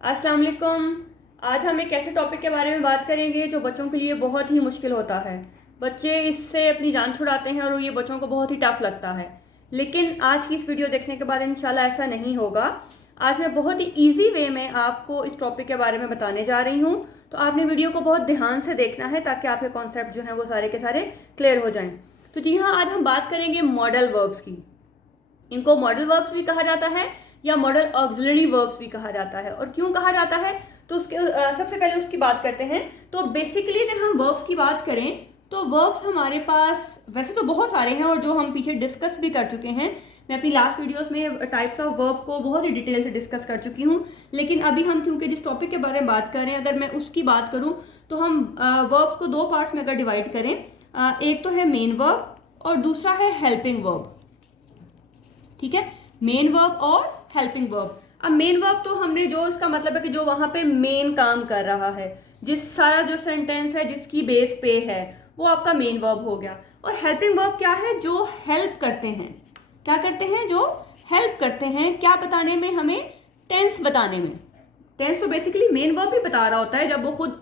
अस्सलाम वालेकुम। आज हम एक ऐसे टॉपिक के बारे में बात करेंगे जो बच्चों के लिए बहुत ही मुश्किल होता है। बच्चे इससे अपनी जान छुड़ाते हैं और ये बच्चों को बहुत ही टफ लगता है। लेकिन आज की इस वीडियो देखने के बाद इंशाल्लाह ऐसा नहीं होगा। आज मैं बहुत ही ईजी वे में आपको इस टॉपिक के बारे में बताने जा रही हूँ। तो आपने वीडियो को बहुत ध्यान से देखना है ताकि आपके कॉन्सेप्ट जो हैं वो सारे के सारे क्लियर हो जाएं। तो जी हाँ, आज हम बात करेंगे मॉडल वर्ब्स की। इनको मॉडल वर्ब्स भी कहा जाता है या मॉडल ऑक्सिलरी वर्ब्स भी कहा जाता है। और क्यों कहा जाता है तो उसके सबसे पहले उसकी बात करते हैं। तो बेसिकली अगर हम वर्ब्स की बात करें तो वर्ब्स हमारे पास वैसे तो बहुत सारे हैं और जो हम पीछे डिस्कस भी कर चुके हैं। मैं अपनी लास्ट वीडियोस में टाइप्स ऑफ वर्ब को बहुत ही डिटेल से डिस्कस कर चुकी हूँ। लेकिन अभी हम क्योंकि जिस टॉपिक के बारे में बात कर रहे हैं, अगर मैं उसकी बात करूँ तो हम वर्ब्स को दो पार्ट्स में अगर डिवाइड करें, एक तो है मेन वर्ब और दूसरा है हेल्पिंग वर्ब। ठीक है, मेन वर्ब और हेल्पिंग वर्ब। अब मेन वर्ब तो हमने जो इसका मतलब है कि जो वहां पे मेन काम कर रहा है, जिस सारा जो सेंटेंस है जिसकी बेस पे है, वो आपका मेन वर्ब हो गया। और हेल्पिंग वर्ब क्या है? जो हेल्प करते हैं। क्या करते हैं? जो हेल्प करते हैं। क्या बताने में? हमें टेंस बताने में। टेंस तो बेसिकली मेन वर्ब भी बता रहा होता है जब वो खुद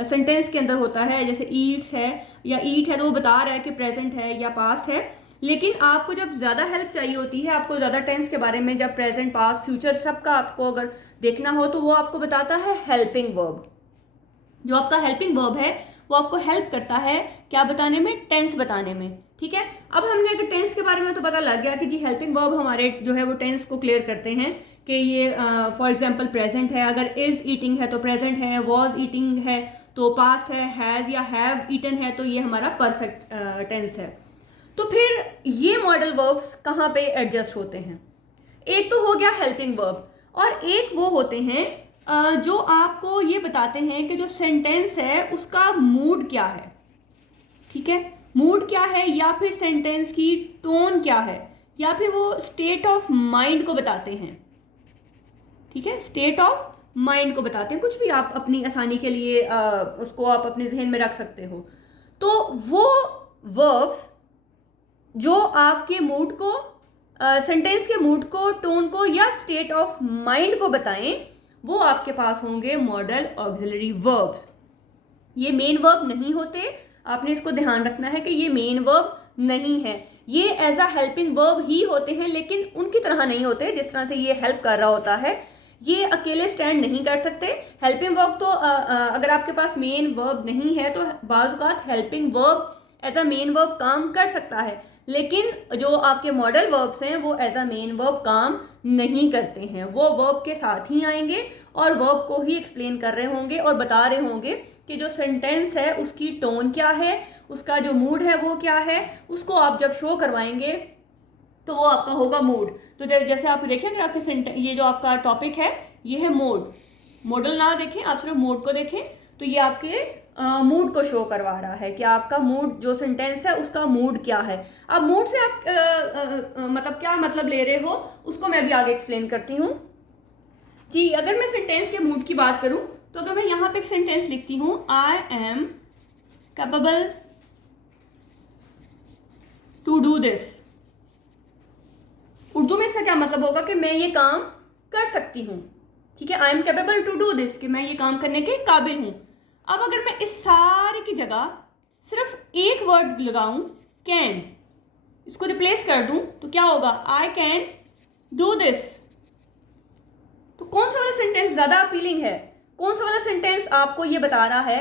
सेंटेंस के अंदर होता है। जैसे ईट्स है या ईट है तो वो बता रहा है कि प्रेजेंट है या पास्ट है। लेकिन आपको जब ज़्यादा हेल्प चाहिए होती है, आपको ज़्यादा टेंस के बारे में, जब प्रेजेंट पास्ट फ्यूचर सबका आपको अगर देखना हो, तो वो आपको बताता है हेल्पिंग वर्ब। जो आपका हेल्पिंग वर्ब है वो आपको हेल्प करता है क्या बताने में? टेंस बताने में। ठीक है, अब हमने अगर टेंस के बारे में तो पता लग गया कि जी हेल्पिंग वर्ब हमारे जो है वो टेंस को क्लियर करते हैं कि ये फॉर एग्जांपल प्रेजेंट है, अगर इज ईटिंग है तो प्रेजेंट है, वॉज ईटिंग है तो पास्ट है, हैज़ या हैव ईटन है तो ये हमारा परफेक्ट टेंस है। तो फिर ये मॉडल वर्ब्स कहाँ पे एडजस्ट होते हैं? एक तो हो गया हेल्पिंग वर्ब और एक वो होते हैं जो आपको ये बताते हैं कि जो सेंटेंस है उसका मूड क्या है। ठीक है, मूड क्या है या फिर सेंटेंस की टोन क्या है या फिर वो स्टेट ऑफ माइंड को बताते हैं। ठीक है, स्टेट ऑफ माइंड को बताते हैं। कुछ भी आप अपनी आसानी के लिए उसको आप अपने जहन में रख सकते हो। तो वो वर्ब्स जो आपके मूड को, सेंटेंस के मूड को, टोन को या स्टेट ऑफ माइंड को बताएं, वो आपके पास होंगे मॉडल ऑक्सिलरी वर्ब्स। ये मेन वर्ब नहीं होते। आपने इसको ध्यान रखना है कि ये मेन वर्ब नहीं है। ये एज अ हेल्पिंग वर्ब ही होते हैं, लेकिन उनकी तरह नहीं होते जिस तरह से ये हेल्प कर रहा होता है। ये अकेले स्टैंड नहीं कर सकते। हेल्पिंग वर्ब तो अगर आपके पास मेन वर्ब नहीं है तो बाज़ औक़ात helping verb as a main verb काम कर सकता है। लेकिन जो आपके मॉडल वर्ब्स हैं वो एज अ मेन वर्ब काम नहीं करते हैं। वो वर्ब के साथ ही आएंगे और वर्ब को ही एक्सप्लेन कर रहे होंगे और बता रहे होंगे कि जो सेंटेंस है उसकी टोन क्या है, उसका जो मूड है वो क्या है। उसको आप जब शो करवाएंगे तो वो आपका होगा मूड। तो जैसे आप देखें कि आपके ये जो आपका टॉपिक है ये है मूड। मॉडल ना देखें, आप सिर्फ मूड को देखें तो ये आपके मूड को शो करवा रहा है कि आपका मूड, जो सेंटेंस है उसका मूड क्या है। अब मूड से आप मतलब क्या मतलब ले रहे हो उसको मैं भी आगे एक्सप्लेन करती हूँ। जी, अगर मैं सेंटेंस के मूड की बात करूं तो अगर मैं यहाँ पे एक सेंटेंस लिखती हूँ, I am capable to do this. Urdu में इसका क्या मतलब होगा कि मैं ये काम कर सकती हूँ। ठीक है, I am capable to do this, कि मैं ये काम करने के काबिल हूँ। अब अगर मैं इस सारे की जगह सिर्फ एक वर्ड लगाऊं, कैन, इसको रिप्लेस कर दूं तो क्या होगा? I can do this. तो कौन सा वाला सेंटेंस ज्यादा अपीलिंग है? कौन सा वाला सेंटेंस आपको ये बता रहा है?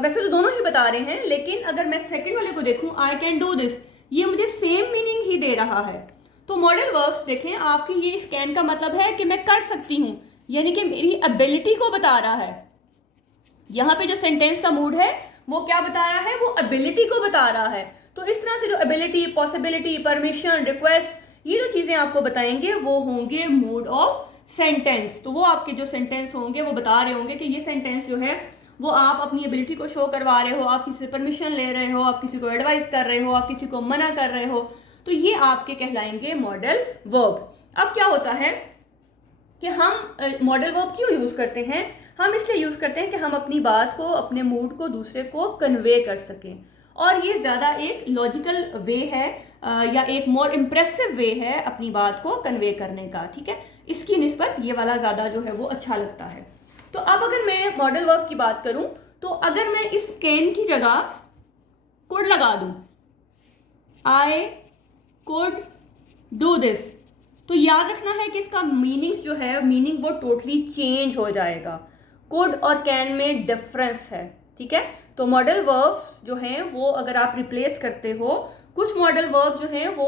वैसे तो दोनों ही बता रहे हैं, लेकिन अगर मैं सेकंड वाले को देखूं, आई कैन डू दिस, ये मुझे सेम मीनिंग ही दे रहा है। तो मॉडल वर्ब्स देखें, आपकी ये इस कैन का मतलब है कि मैं कर सकती हूं, यानी कि मेरी एबिलिटी को बता रहा है। यहाँ पे जो सेंटेंस का मूड है वो क्या बता रहा है? वो एबिलिटी को बता रहा है। तो इस तरह से जो एबिलिटी, पॉसिबिलिटी, परमिशन, रिक्वेस्ट, ये जो चीजें आपको बताएंगे वो होंगे मूड ऑफ सेंटेंस। तो वो आपके जो सेंटेंस होंगे वो बता रहे होंगे कि ये सेंटेंस जो है वो आप अपनी एबिलिटी को शो करवा रहे हो, आप किसी से परमिशन ले रहे हो, आप किसी को एडवाइस कर रहे हो, आप किसी को मना कर रहे हो। तो ये आपके कहलाएंगे मॉडल वर्ब। अब क्या होता है कि हम मॉडल वर्ब क्यों यूज करते हैं? हम इसलिए यूज करते हैं कि हम अपनी बात को, अपने मूड को दूसरे को कन्वे कर सकें। और ये ज़्यादा एक लॉजिकल वे है या एक मोर इम्प्रेसिव वे है अपनी बात को कन्वे करने का, ठीक है। इसकी निस्बत ये वाला ज़्यादा जो है वो अच्छा लगता है। तो अब अगर मैं मॉडल वर्ब की बात करूं, तो अगर मैं इस कैन की जगह कुड लगा दूं, आई कुड डू दिस, तो याद रखना है कि इसका मीनिंग्स जो है, मीनिंग वो टोटली चेंज हो जाएगा। कुड और कैन में डिफरेंस है, ठीक है। तो मॉडल वर्ब्स जो हैं वो अगर आप रिप्लेस करते हो, कुछ मॉडल वर्ब जो हैं वो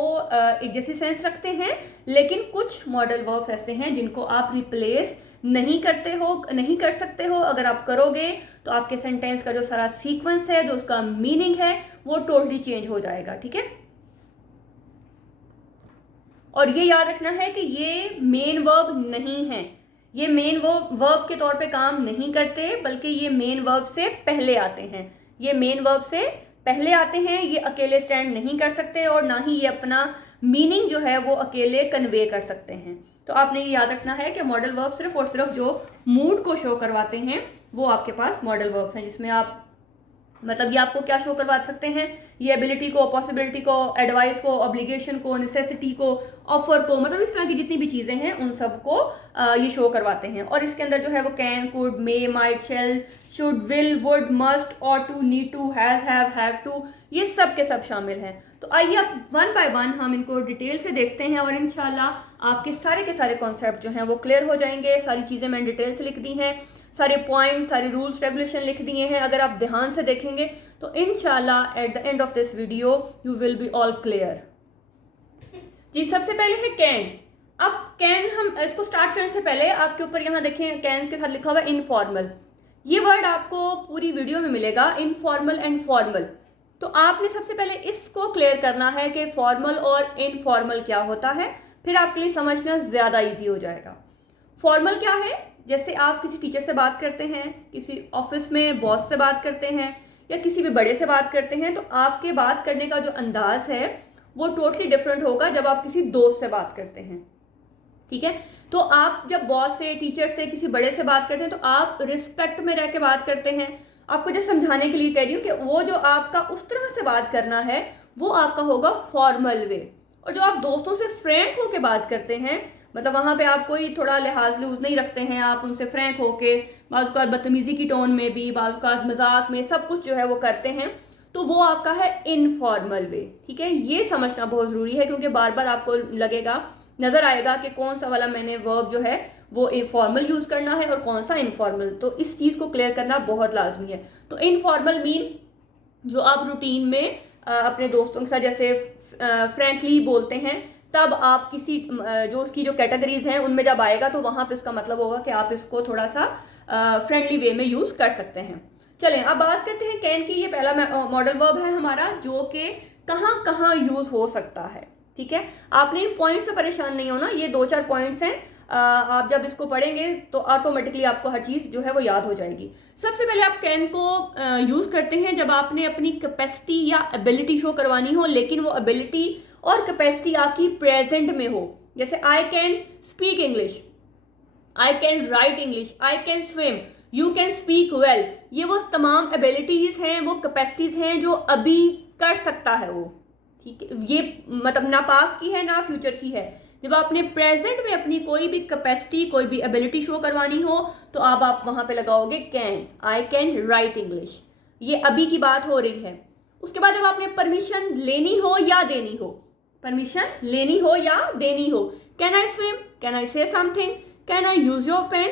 एक जैसी सेंस रखते हैं, लेकिन कुछ मॉडल वर्ब्स ऐसे हैं जिनको आप रिप्लेस नहीं करते हो, नहीं कर सकते हो। अगर आप करोगे तो आपके सेंटेंस का जो सारा सीक्वेंस है, जो उसका मीनिंग है, वो टोटली चेंज हो जाएगा, ठीक है। और ये याद रखना है कि ये मेन वर्ब नहीं है, ये मेन वर्ब के तौर पे काम नहीं करते, बल्कि ये मेन वर्ब से पहले आते हैं। ये मेन वर्ब से पहले आते हैं, ये अकेले स्टैंड नहीं कर सकते और ना ही ये अपना मीनिंग जो है वो अकेले कन्वे कर सकते हैं। तो आपने ये याद रखना है कि मॉडल वर्ब सिर्फ और सिर्फ जो मूड को शो करवाते हैं वो आपके पास मॉडल वर्ब्स हैं, जिसमें आप मतलब ये आपको क्या शो करवा सकते हैं, ये एबिलिटी को, पॉसिबिलिटी को, एडवाइस को, ऑब्लिगेशन को, नेसेसिटी को, ऑफर को, मतलब इस तरह की जितनी भी चीज़ें हैं उन सबको ये शो करवाते हैं। और इसके अंदर जो है वो can, could, may, might, shall, should, will, would, must, ought to, need to, have to, ये सब के सब शामिल हैं। तो आइए अब वन बाय वन हम इनको डिटेल से देखते हैं और इंशाल्लाह आपके सारे के सारे कॉन्सेप्ट जो हैं वो क्लियर हो जाएंगे। सारी चीज़ें मैंने डिटेल से लिख दी हैं, सारे पॉइंट, सारे रूल्स रेगुलेशन लिख दिए हैं। अगर आप ध्यान से देखेंगे तो इंशाल्लाह at the end of this video you will be all clear. जी, सबसे पहले है कैन। अब कैन, हम इसको स्टार्ट करने से पहले आपके ऊपर यहाँ देखें कैन के साथ लिखा हुआ है इनफॉर्मल। ये वर्ड आपको पूरी वीडियो में मिलेगा, इनफॉर्मल एंड फॉर्मल। तो आपने सबसे पहले इसको क्लियर करना है कि फॉर्मल और इनफॉर्मल क्या होता है, फिर आपके लिए समझना ज़्यादा ईजी हो जाएगा। फॉर्मल क्या है? जैसे आप किसी टीचर से बात करते हैं, किसी ऑफिस में बॉस से बात करते हैं या किसी भी बड़े से बात करते हैं, तो आपके बात करने का जो अंदाज है वो टोटली डिफरेंट होगा जब आप किसी दोस्त से बात करते हैं, ठीक है। तो आप जब बॉस से, टीचर से, किसी बड़े से बात करते हैं तो आप रिस्पेक्ट में रह के बात करते हैं। आपको जो समझाने के लिए कह रही हूँ कि वो जो आपका उस तरह से बात करना है वो आपका होगा फॉर्मल वे। और जो आप दोस्तों से फ्रैंक होके बात करते हैं, मतलब वहाँ पे आप कोई थोड़ा लिहाज लूज नहीं रखते हैं, आप उनसे फ्रैंक होके, बाज़ औक़ात बदतमीज़ी की टोन में भी, बाज़ औक़ात मजाक में, सब कुछ जो है वो करते हैं, तो वो आपका है इनफॉर्मल वे, ठीक है। ये समझना बहुत ज़रूरी है क्योंकि बार बार आपको लगेगा, नज़र आएगा कि कौन सा वाला मैंने वर्ब जो है वो फॉर्मल यूज़ करना है और कौन सा इनफॉर्मल। तो इस चीज़ को क्लियर करना बहुत लाजमी है। तो इनफॉर्मल मीन जो आप रूटीन में अपने दोस्तों के साथ जैसे फ्रैंकली बोलते हैं, तब आप किसी जो उसकी जो कैटेगरीज हैं उनमें जब आएगा तो वहाँ पे इसका मतलब होगा कि आप इसको थोड़ा सा फ्रेंडली वे में यूज़ कर सकते हैं। चलें अब बात करते हैं कैन की। ये पहला मॉडल वर्ब है हमारा जो कि कहाँ कहाँ यूज़ हो सकता है, ठीक है। आपने इन पॉइंट से परेशान नहीं होना, ये 2-4 पॉइंट्स हैं, आप जब इसको पढ़ेंगे तो ऑटोमेटिकली आपको हर चीज़ जो है वो याद हो जाएगी। सबसे पहले आप कैन को यूज़ करते हैं जब आपने अपनी कैपेसिटी या एबिलिटी शो करवानी हो, लेकिन वो एबिलिटी और कैपेसिटी आपकी प्रेजेंट में हो। जैसे I can speak English, I can write English, I can swim, you can speak well. ये वो तमाम एबिलिटीज हैं, वो कैपेसिटीज हैं जो अभी कर सकता है वो, ठीक है। ये मतलब ना पास की है ना फ्यूचर की है। जब आपने प्रेजेंट में अपनी कोई भी कैपेसिटी, कोई भी एबिलिटी शो करवानी हो तो अब आप वहां पे लगाओगे can, I can write English, ये अभी की बात हो रही है। उसके बाद जब आपने परमिशन लेनी हो या देनी हो, परमिशन लेनी हो या देनी हो, can I swim, can I say something, can I use your pen,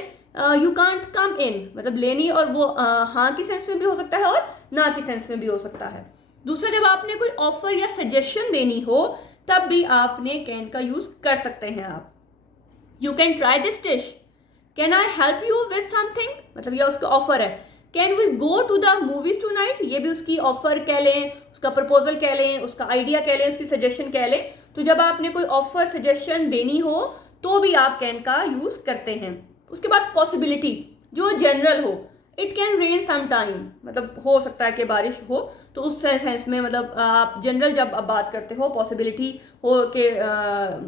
you can't come in, मतलब लेनी और वो हाँ की सेंस में भी हो सकता है और ना की सेंस में भी हो सकता है। दूसरा, जब आपने कोई ऑफर या सजेशन देनी हो तब भी आपने कैन का यूज कर सकते हैं आप। You can try this dish, can I help you with something, मतलब यह उसका ऑफर है। Can we go to the movies tonight, ये भी उसकी ऑफर कह लें, उसका प्रपोजल कह लें, उसका आइडिया कह लें, उसकी सजेशन कह लें। तो जब आपने कोई ऑफर सजेशन देनी हो तो भी आप कैन का यूज करते हैं। उसके बाद पॉसिबिलिटी जो जनरल हो, it can rain some time, मतलब हो सकता है कि बारिश हो, तो उस सेंस में मतलब आप जनरल जब आप बात करते हो, पॉसिबिलिटी हो कि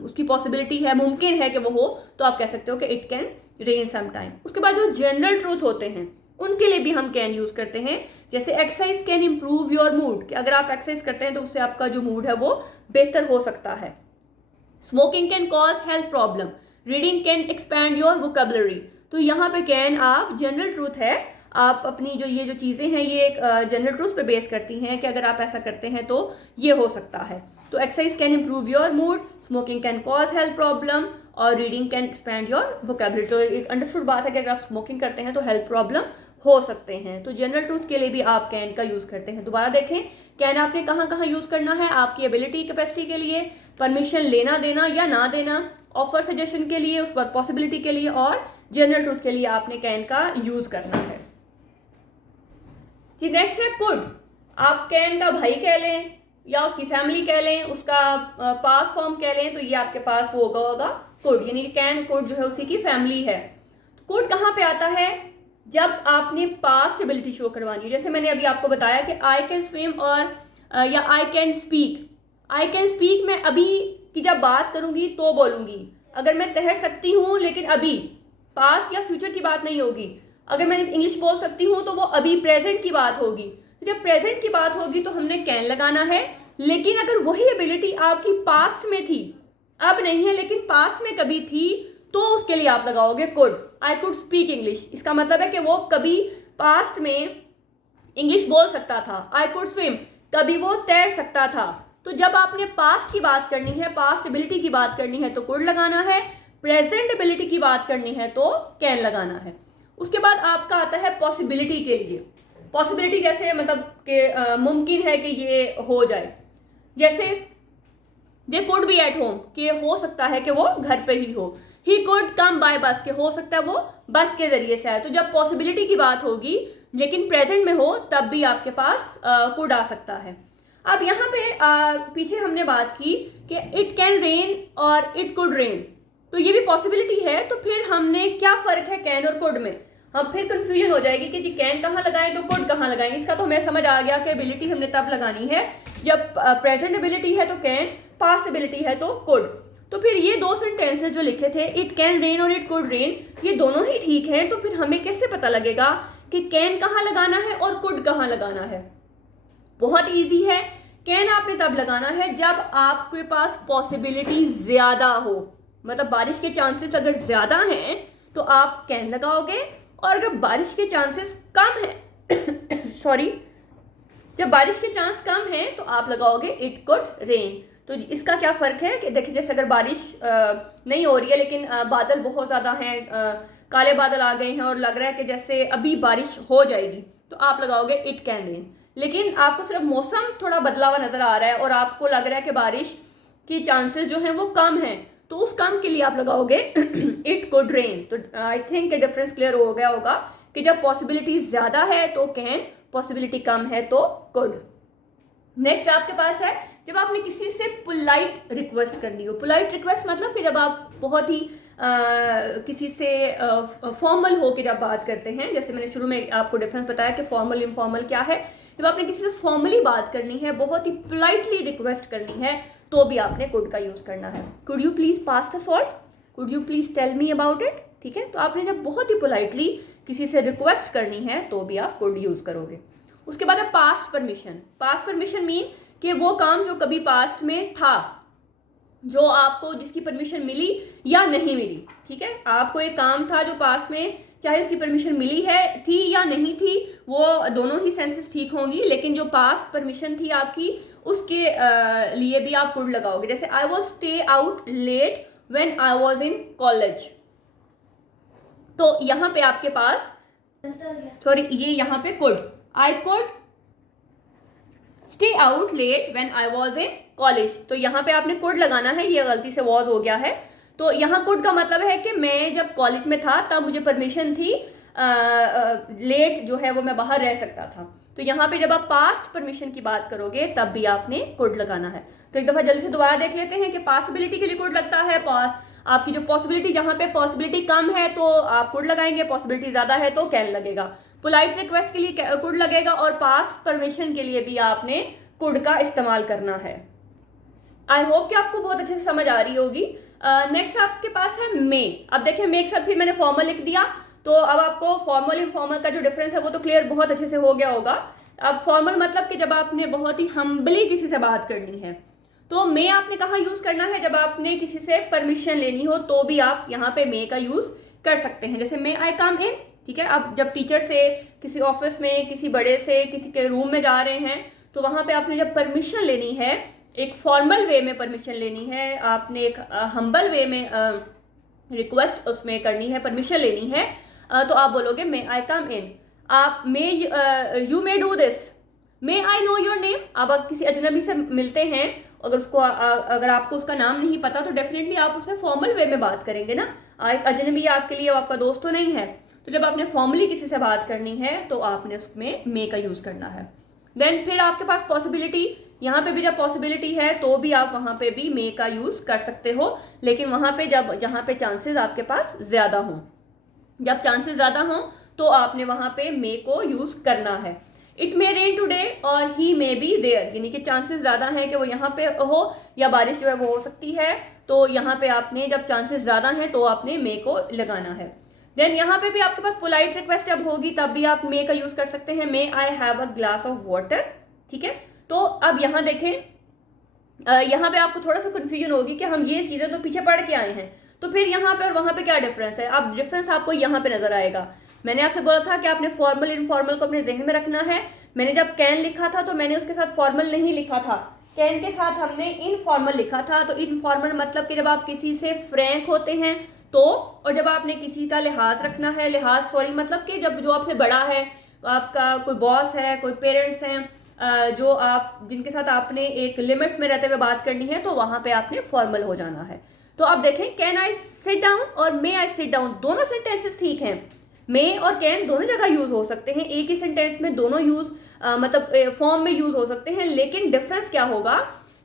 उसकी पॉसिबिलिटी है, मुमकिन है कि वो हो, तो आप कह सकते हो कि it can rain some time. उसके बाद जो जनरल ट्रूथ होते हैं उनके लिए भी हम कैन यूज करते हैं। जैसे exercise can improve your mood, कि अगर आप एक्सरसाइज करते हैं तो उससे आपका जो मूड है वो बेहतर हो सकता है। Smoking can cause health problem, reading can expand your vocabulary. तो यहाँ पे कैन आप जनरल ट्रूथ है, आप अपनी जो ये जो चीज़ें हैं ये एक जनरल ट्रूथ पे बेस करती हैं कि अगर आप ऐसा करते हैं तो ये हो सकता है। तो exercise can improve your mood, smoking can cause health problem और reading can expand your vocabulary. तो एक अंडरस्टूड बात है कि अगर आप स्मोकिंग करते हैं तो हेल्थ प्रॉब्लम हो सकते हैं। तो जनरल ट्रूथ के लिए भी आप कैन का यूज करते हैं। दोबारा देखें, कैन आपने कहाँ कहाँ यूज करना है, आपकी एबिलिटी कैपेसिटी के लिए, परमिशन लेना देना या ना देना, ऑफर सजेशन के लिए, उसके बाद पॉसिबिलिटी के लिए और जनरल ट्रूथ के लिए आपने कैन का यूज करना है। जी नेक्स्ट है कुड। आप कैन का भाई कह लें या उसकी फैमिली कह लें, उसका पास फॉर्म कह लें, तो ये आपके पास वो होगा कुड, यानी कि कैन कुड जो है उसी की फैमिली है। कुड कहाँ पे आता है, जब आपने पास्ट एबिलिटी शो करवानी है। जैसे मैंने अभी आपको बताया कि आई कैन स्विम और या I can speak. I can speak मैं अभी की जब बात करूंगी तो बोलूंगी। अगर मैं तैर सकती हूँ लेकिन अभी, पास्ट या फ्यूचर की बात नहीं होगी। अगर मैं इंग्लिश बोल सकती हूँ तो वो अभी प्रेजेंट की बात होगी। तो जब प्रेजेंट की बात होगी तो हमने कैन लगाना है। लेकिन अगर वही एबिलिटी आपकी पास्ट में थी, अब नहीं है लेकिन पास्ट में कभी थी, तो उसके लिए आप लगाओगे could. I could speak English, इसका मतलब है कि वो कभी पास्ट में इंग्लिश बोल सकता था। आई कुड स्विम, कभी वो तैर सकता था। तो जब आपने पास्ट की बात करनी है, पास्ट एबिलिटी की बात करनी है तो कुड लगाना है, प्रेजेंट एबिलिटी की बात करनी है तो कैन लगाना है। उसके बाद आपका आता है पॉसिबिलिटी के लिए। पॉसिबिलिटी जैसे मतलब कि मुमकिन है कि ये हो जाए। जैसे they could be at home, कि हो सकता है कि वो घर पे ही हो। ही कुड कम बाय बस, के हो सकता है वो बस के जरिए से आए। तो जब पॉसिबिलिटी की बात होगी लेकिन प्रेजेंट में हो तब भी आपके पास कुड आ सकता है। अब यहाँ पे पीछे हमने बात की कि इट कैन रेन और इट कुड रेन, तो ये भी पॉसिबिलिटी है। तो फिर हमने क्या फर्क है कैन और कुड में, हम फिर कंफ्यूजन हो जाएगी कि जी कैन कहाँ लगाएं तो कुड कहाँ लगाएंगे। इसका तो हमें समझ आ गया कि एबिलिटी हमने तब लगानी है जब प्रेजेंट एबिलिटी है तो कैन, पास्ट एबिलिटी है तो कुड। तो फिर ये दो सेंटेंसेस जो लिखे थे, इट कैन रेन और इट कुड रेन, ये दोनों ही ठीक हैं। तो फिर हमें कैसे पता लगेगा कि कैन कहाँ लगाना है और कुड कहाँ लगाना है। बहुत इजी है, कैन आपने तब लगाना है जब आपके पास पॉसिबिलिटी ज्यादा हो, मतलब बारिश के चांसेस अगर ज्यादा हैं तो आप कैन लगाओगे, और अगर बारिश के चांसेस कम है सॉरी, जब बारिश के चांस कम है तो आप लगाओगे इट कुड रेन। तो इसका क्या फर्क है कि देखिए, जैसे अगर बारिश नहीं हो रही है लेकिन बादल बहुत ज़्यादा हैं, काले बादल आ गए हैं और लग रहा है कि जैसे अभी बारिश हो जाएगी, तो आप लगाओगे इट कैन रेन। लेकिन आपको सिर्फ मौसम थोड़ा बदला हुआ नज़र आ रहा है और आपको लग रहा है कि बारिश की चांसेस जो हैं वो कम हैं, तो उस कम के लिए आप लगाओगे इट कुड रेन। तो आई थिंक डिफरेंस क्लियर हो गया होगा कि जब पॉसिबिलिटी ज़्यादा है तो कैन, पॉसिबिलिटी कम है तो कुड। नेक्स्ट आपके पास है जब आपने किसी से पोलाइट रिक्वेस्ट करनी हो। पोलाइट रिक्वेस्ट मतलब कि जब आप बहुत ही किसी से फॉर्मल हो के जब बात करते हैं, जैसे मैंने शुरू में आपको डिफरेंस बताया कि फॉर्मल इनफॉर्मल क्या है। जब आपने किसी से फॉर्मली बात करनी है, बहुत ही पोलाइटली रिक्वेस्ट करनी है, तो भी आपने कुड का यूज़ करना है। Could you please pass the salt, could you please tell me about it. ठीक है, तो आपने जब बहुत ही पोलाइटली किसी से रिक्वेस्ट करनी है तो भी आप कुड यूज़ करोगे। उसके बाद है past permission. Past permission mean कि वो काम जो कभी पास्ट में था, जो आपको जिसकी परमिशन मिली या नहीं मिली। ठीक है, आपको एक काम था जो पास्ट में, चाहे उसकी परमिशन मिली है, थी या नहीं थी, वो दोनों ही सेंसेस ठीक होंगी, लेकिन जो पास्ट परमिशन थी आपकी उसके लिए भी आप कुड लगाओगे। जैसे I was stay out late when I was in college, तो यहाँ पे आपके पास सॉरी ये यहाँ पे could, I could stay out late when I was in college, तो यहाँ पे आपने कुड लगाना है, ये गलती से वॉज हो गया है। तो यहाँ कुड का मतलब है कि मैं जब कॉलेज में था तब मुझे परमिशन थी, लेट जो है वो मैं बाहर रह सकता था। तो यहाँ पे जब आप पास्ट परमिशन की बात करोगे तब भी आपने कुड लगाना है। तो एक दफ़ा जल्दी से दोबारा देख लेते हैं कि पॉसिबिलिटी के लिए कुड लगता है। आपकी जो पॉसिबिलिटी, जहाँ पे पॉसिबिलिटी कम है तो आप कुड लगाएंगे, पॉसिबिलिटी ज़्यादा है तो कैन लगेगा। पोलाइट रिक्वेस्ट के लिए कुड लगेगा और पास्ट परमिशन के लिए भी आपने कुड का इस्तेमाल करना है। आई होप कि आपको बहुत अच्छे से समझ आ रही होगी। नेक्स्ट आपके पास है मे। अब देखिए, मे के साथ फिर मैंने फॉर्मल लिख दिया, तो अब आपको फॉर्मल इनफॉर्मल का जो डिफरेंस है वो तो क्लियर बहुत अच्छे से हो गया होगा। अब फॉर्मल मतलब कि जब आपने बहुत ही हम्बली किसी से बात करनी है, तो मे आपने कहाँ यूज करना है, जब आपने किसी से परमिशन लेनी हो तो भी आप यहाँ पे मे का यूज कर सकते हैं। जैसे मे आई कम इन, ठीक है, आप जब टीचर से किसी ऑफिस में किसी बड़े से किसी के रूम में जा रहे हैं तो वहां पे आपने जब परमिशन लेनी है, एक फॉर्मल वे में परमिशन लेनी है, आपने एक हम्बल वे में रिक्वेस्ट उसमें करनी है, परमिशन लेनी है, तो आप बोलोगे मे आई कम इन। आप may you may do this, may I know your name. आप किसी अजनबी से मिलते हैं, अगर उसको अगर आपको उसका नाम नहीं पता तो डेफिनेटली आप उससे फॉर्मल वे में बात करेंगे ना। एक अजनबी आपके लिए आपका दोस्त तो नहीं है, तो जब आपने फॉर्मली किसी से बात करनी है तो आपने उसमें मे का यूज करना है। देन फिर आपके पास पॉसिबिलिटी, यहाँ पे भी जब पॉसिबिलिटी है तो भी आप वहाँ पे भी मे का यूज कर सकते हो, लेकिन वहाँ पे जहाँ पे चांसेस आपके पास ज्यादा हों, जब चांसेस ज्यादा हों तो आपने वहाँ पे मे को यूज करना है। इट मे रेन टूडे और ही मे बी देयर, यानी कि चांसेस ज्यादा हैं कि वो यहाँ पे हो या बारिश जो है वो हो सकती है, तो यहाँ पे आपने जब चांसेस ज्यादा हैं तो आपने मे को लगाना है। देन यहाँ पे भी आपके पास पोलाइट रिक्वेस्ट जब होगी तब भी आप मे का यूज कर सकते हैं, may I have a glass of water, ठीक है। तो अब यहाँ देखें, यहाँ पे आपको थोड़ा सा कंफ्यूजन होगी कि हम ये चीजें तो पीछे पढ़ के आए हैं, तो फिर यहाँ पे और वहां पे क्या डिफरेंस है। अब डिफरेंस आपको यहाँ पे नजर आएगा। मैंने आपसे बोला था कि आपने फॉर्मल इनफॉर्मल को अपने जहन में रखना है। मैंने जब कैन लिखा था तो मैंने उसके साथ फॉर्मल नहीं लिखा था, कैन के साथ हमने इनफॉर्मल लिखा था। तो इनफॉर्मल मतलब कि जब आप किसी से फ्रैंक होते हैं तो, और जब आपने किसी का लिहाज रखना है, लिहाज सॉरी मतलब कि जब जो आपसे बड़ा है, आपका कोई बॉस है, कोई पेरेंट्स हैं, जो आप जिनके साथ आपने एक लिमिट्स में रहते हुए बात करनी है, तो वहां पे आपने फॉर्मल हो जाना है। तो आप देखें, कैन आई सिट डाउन और मे आई सिट डाउन दोनों सेंटेंसेस ठीक हैं। मे और कैन दोनों जगह यूज हो सकते हैं, एक ही सेंटेंस में दोनों यूज मतलब फॉर्म में यूज हो सकते हैं, लेकिन डिफरेंस क्या होगा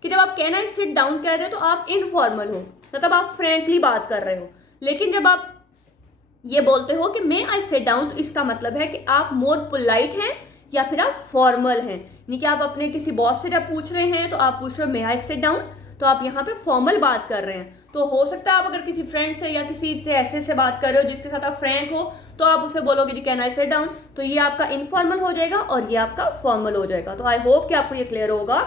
कि जब आप कैन आई सिट डाउन कह रहे हो तो आप इनफॉर्मल हो, मतलब आप फ्रेंकली बात कर रहे हो। लेकिन जब आप ये बोलते हो कि मे आई सिट डाउन, तो इसका मतलब है कि आप मोर पोलाइट हैं या फिर आप फॉर्मल हैं। यानी कि आप अपने किसी बॉस से जब पूछ रहे हैं तो आप पूछ रहे हो मे आई सिट डाउन, तो आप यहाँ पे फॉर्मल बात कर रहे हैं। तो हो सकता है आप अगर किसी फ्रेंड से या किसी से ऐसे से बात कर रहे हो जिसके साथ आप फ्रैंक हो, तो आप उसे बोलोगे जी कैन आई सिट डाउन, तो ये आपका इनफॉर्मल हो जाएगा और ये आपका फॉर्मल हो जाएगा। तो आई होप कि आपको ये क्लियर होगा,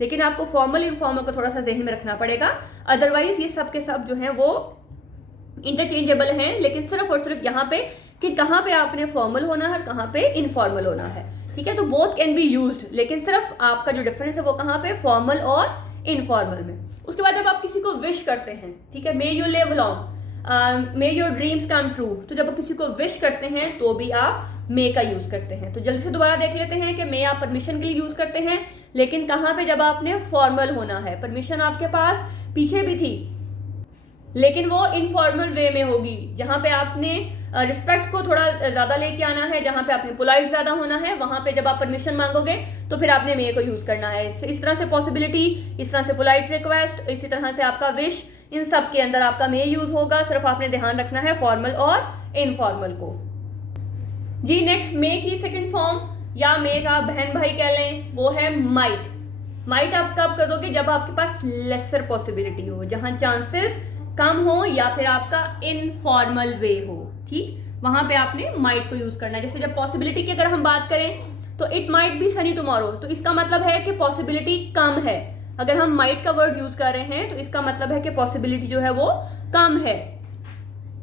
लेकिन आपको फॉर्मल इनफॉर्मल को थोड़ा सा जहन में रखना पड़ेगा, अदरवाइज ये सब के सब जो है वो इंटरचेंजेबल हैं, लेकिन सिर्फ और सिर्फ यहाँ पे कि कहाँ पे आपने फॉर्मल होना है और कहाँ पे इनफॉर्मल होना है, ठीक है। तो बोथ कैन बी यूज्ड, लेकिन सिर्फ आपका जो डिफरेंस है वो कहाँ पे, फॉर्मल और इनफॉर्मल में। उसके बाद जब आप किसी को विश करते हैं, ठीक है, may you live long, may your dreams come true, तो जब आप किसी को विश करते हैं तो भी आप मे का यूज करते हैं। तो जल्दी से दोबारा देख लेते हैं कि मे आप परमिशन के लिए यूज करते हैं, लेकिन कहाँ पे, जब आपने फॉर्मल होना है। परमिशन आपके पास पीछे भी थी, लेकिन वो इनफॉर्मल वे में होगी, जहां पे आपने रिस्पेक्ट को थोड़ा ज्यादा लेके आना है, जहां पे आपने पोलाइट ज्यादा होना है, वहां पे जब आप परमिशन मांगोगे तो फिर आपने मे को यूज करना है। इस तरह से पॉसिबिलिटी, इस तरह से पोलाइट रिक्वेस्ट, इसी तरह से आपका विश, इन सब के अंदर आपका मे यूज होगा। सिर्फ आपने ध्यान रखना है फॉर्मल और इनफॉर्मल को। जी नेक्स्ट, मे की सेकेंड फॉर्म या मे का बहन भाई कह लें, वो है माइट। माइट आप कब कर दोगे, जब आपके पास लेसर पॉसिबिलिटी हो, जहां चांसेस कम हो या फिर आपका इनफॉर्मल वे हो, ठीक, वहां पे आपने माइट को यूज करना है। जैसे जब पॉसिबिलिटी की अगर हम बात करें तो it might be Sunny tomorrow, तो इसका मतलब है कि पॉसिबिलिटी कम है। अगर हम माइट का वर्ड यूज कर रहे हैं तो इसका मतलब है कि पॉसिबिलिटी जो है वो कम है।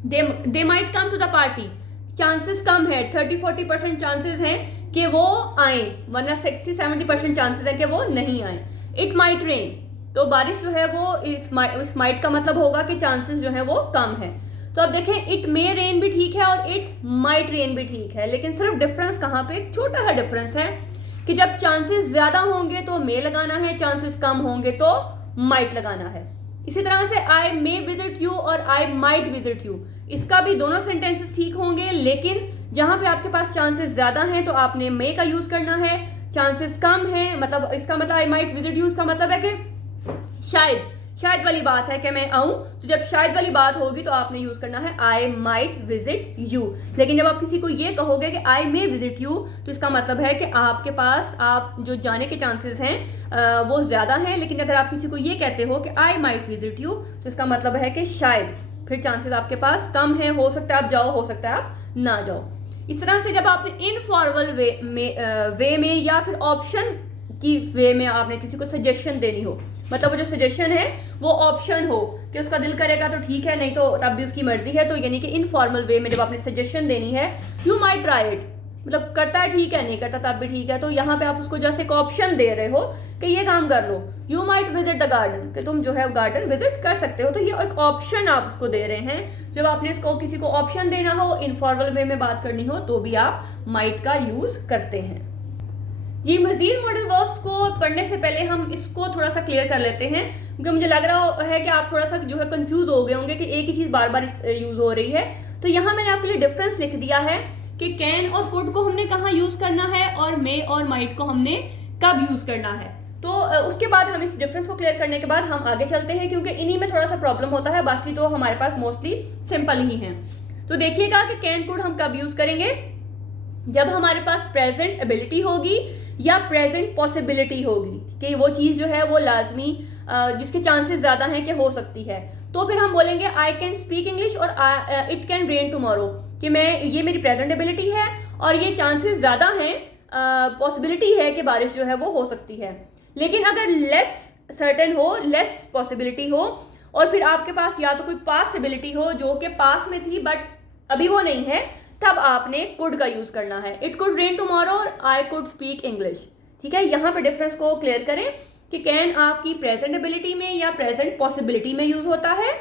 They might come to the party, chances कम है, 30-40% चांसेस हैं कि वो आए, वरना 60-70% चांसेस है कि वो नहीं आए। इट माइट रेन, तो बारिश जो है वो इस माइट का मतलब होगा कि चांसेस जो है वो कम है। तो अब देखें, इट मे रेन भी ठीक है और इट माइट रेन भी ठीक है, लेकिन सिर्फ डिफरेंस कहाँ पे, एक छोटा सा डिफरेंस है कि जब चांसेस ज्यादा होंगे तो मे लगाना है, चांसेस कम होंगे तो माइट लगाना है। इसी तरह से आई मे विजिट यू और आई माइट विजिट यू, इसका भी दोनों सेंटेंसेस ठीक होंगे, लेकिन जहां पे आपके पास चांसेस ज्यादा हैं तो आपने मे का यूज करना है, चांसेस कम है मतलब इसका मतलब आई माइट विजिट यू, इसका मतलब है कि शायद वाली बात है कि मैं आऊं, तो जब शायद वाली बात होगी तो आपने यूज करना है आई माइट विजिट यू। लेकिन जब आप किसी को ये कहोगे कि आई मे विजिट यू, तो इसका मतलब है कि आपके पास आप जो जाने के चांसेस हैं वो ज्यादा हैं। लेकिन अगर आप किसी को ये कहते हो कि आई माइट विजिट यू, तो इसका मतलब है कि शायद, फिर चांसेस आपके पास कम है, हो सकता है आप जाओ, हो सकता है आप ना जाओ। इस तरह से जब आपने इनफॉर्मल वे में या फिर ऑप्शन की वे में आपने किसी को सजेशन देनी हो, मतलब वो जो सजेशन है वो ऑप्शन हो कि उसका दिल करेगा तो ठीक है, नहीं तो तब भी उसकी मर्जी है, तो यानी कि इनफॉर्मल वे में जब आपने सजेशन देनी है, यू माइट ट्राई इट, मतलब करता है ठीक है, नहीं करता तब भी ठीक है, तो यहाँ पे आप उसको जैसे एक ऑप्शन दे रहे हो कि ये काम कर लो, you might visit the garden, कि तुम जो है गार्डन विजिट कर सकते हो, तो ये एक ऑप्शन आप उसको दे रहे हैं। जब आपने इसको किसी को ऑप्शन देना हो, इनफॉर्मल वे में बात करनी हो, तो भी आप माइट का यूज करते हैं। जी, मजीद मॉडल वर्ब्स को पढ़ने से पहले हम इसको थोड़ा सा क्लियर कर लेते हैं, क्योंकि मुझे लग रहा है कि आप थोड़ा सा जो है कंफ्यूज हो गए होंगे कि एक ही चीज़ बार बार यूज़ हो रही है। तो यहाँ मैंने आपके लिए डिफरेंस लिख दिया है कि कैन और कुड को हमने कहाँ यूज़ करना है और मे और माइट को हमने कब यूज़ करना है। तो उसके बाद हम इस डिफरेंस को क्लियर करने के बाद हम आगे चलते हैं, क्योंकि इन्हीं में थोड़ा सा प्रॉब्लम होता है, बाकी तो हमारे पास मोस्टली सिंपल ही हैं। तो देखिएगा कि कैन कुड हम कब यूज़ करेंगे, जब हमारे पास प्रेजेंट एबिलिटी होगी या प्रेजेंट पॉसिबिलिटी होगी कि वो चीज़ जो है वो लाजमी जिसके चांसेस ज़्यादा हैं कि हो सकती है, तो फिर हम बोलेंगे आई कैन स्पीक इंग्लिश और इट कैन रेन टुमारो, कि मैं ये मेरी प्रेजेंट एबिलिटी है और ये चांसेस ज़्यादा हैं, पॉसिबिलिटी है कि बारिश जो है वो हो सकती है। लेकिन अगर लेस सर्टेन हो, लेस पॉसिबिलिटी हो, और फिर आपके पास या तो कोई पॉसिबिलिटी हो जो कि पास में थी बट अभी वो नहीं है, तब आपने कुड का यूज करना है। इट कुड रेन टुमारो और आई कुड स्पीक इंग्लिश। ठीक है, यहाँ पे डिफरेंस को क्लियर करें कि कैन आपकी प्रेजेंट एबिलिटी में या प्रेजेंट पॉसिबिलिटी में यूज होता है,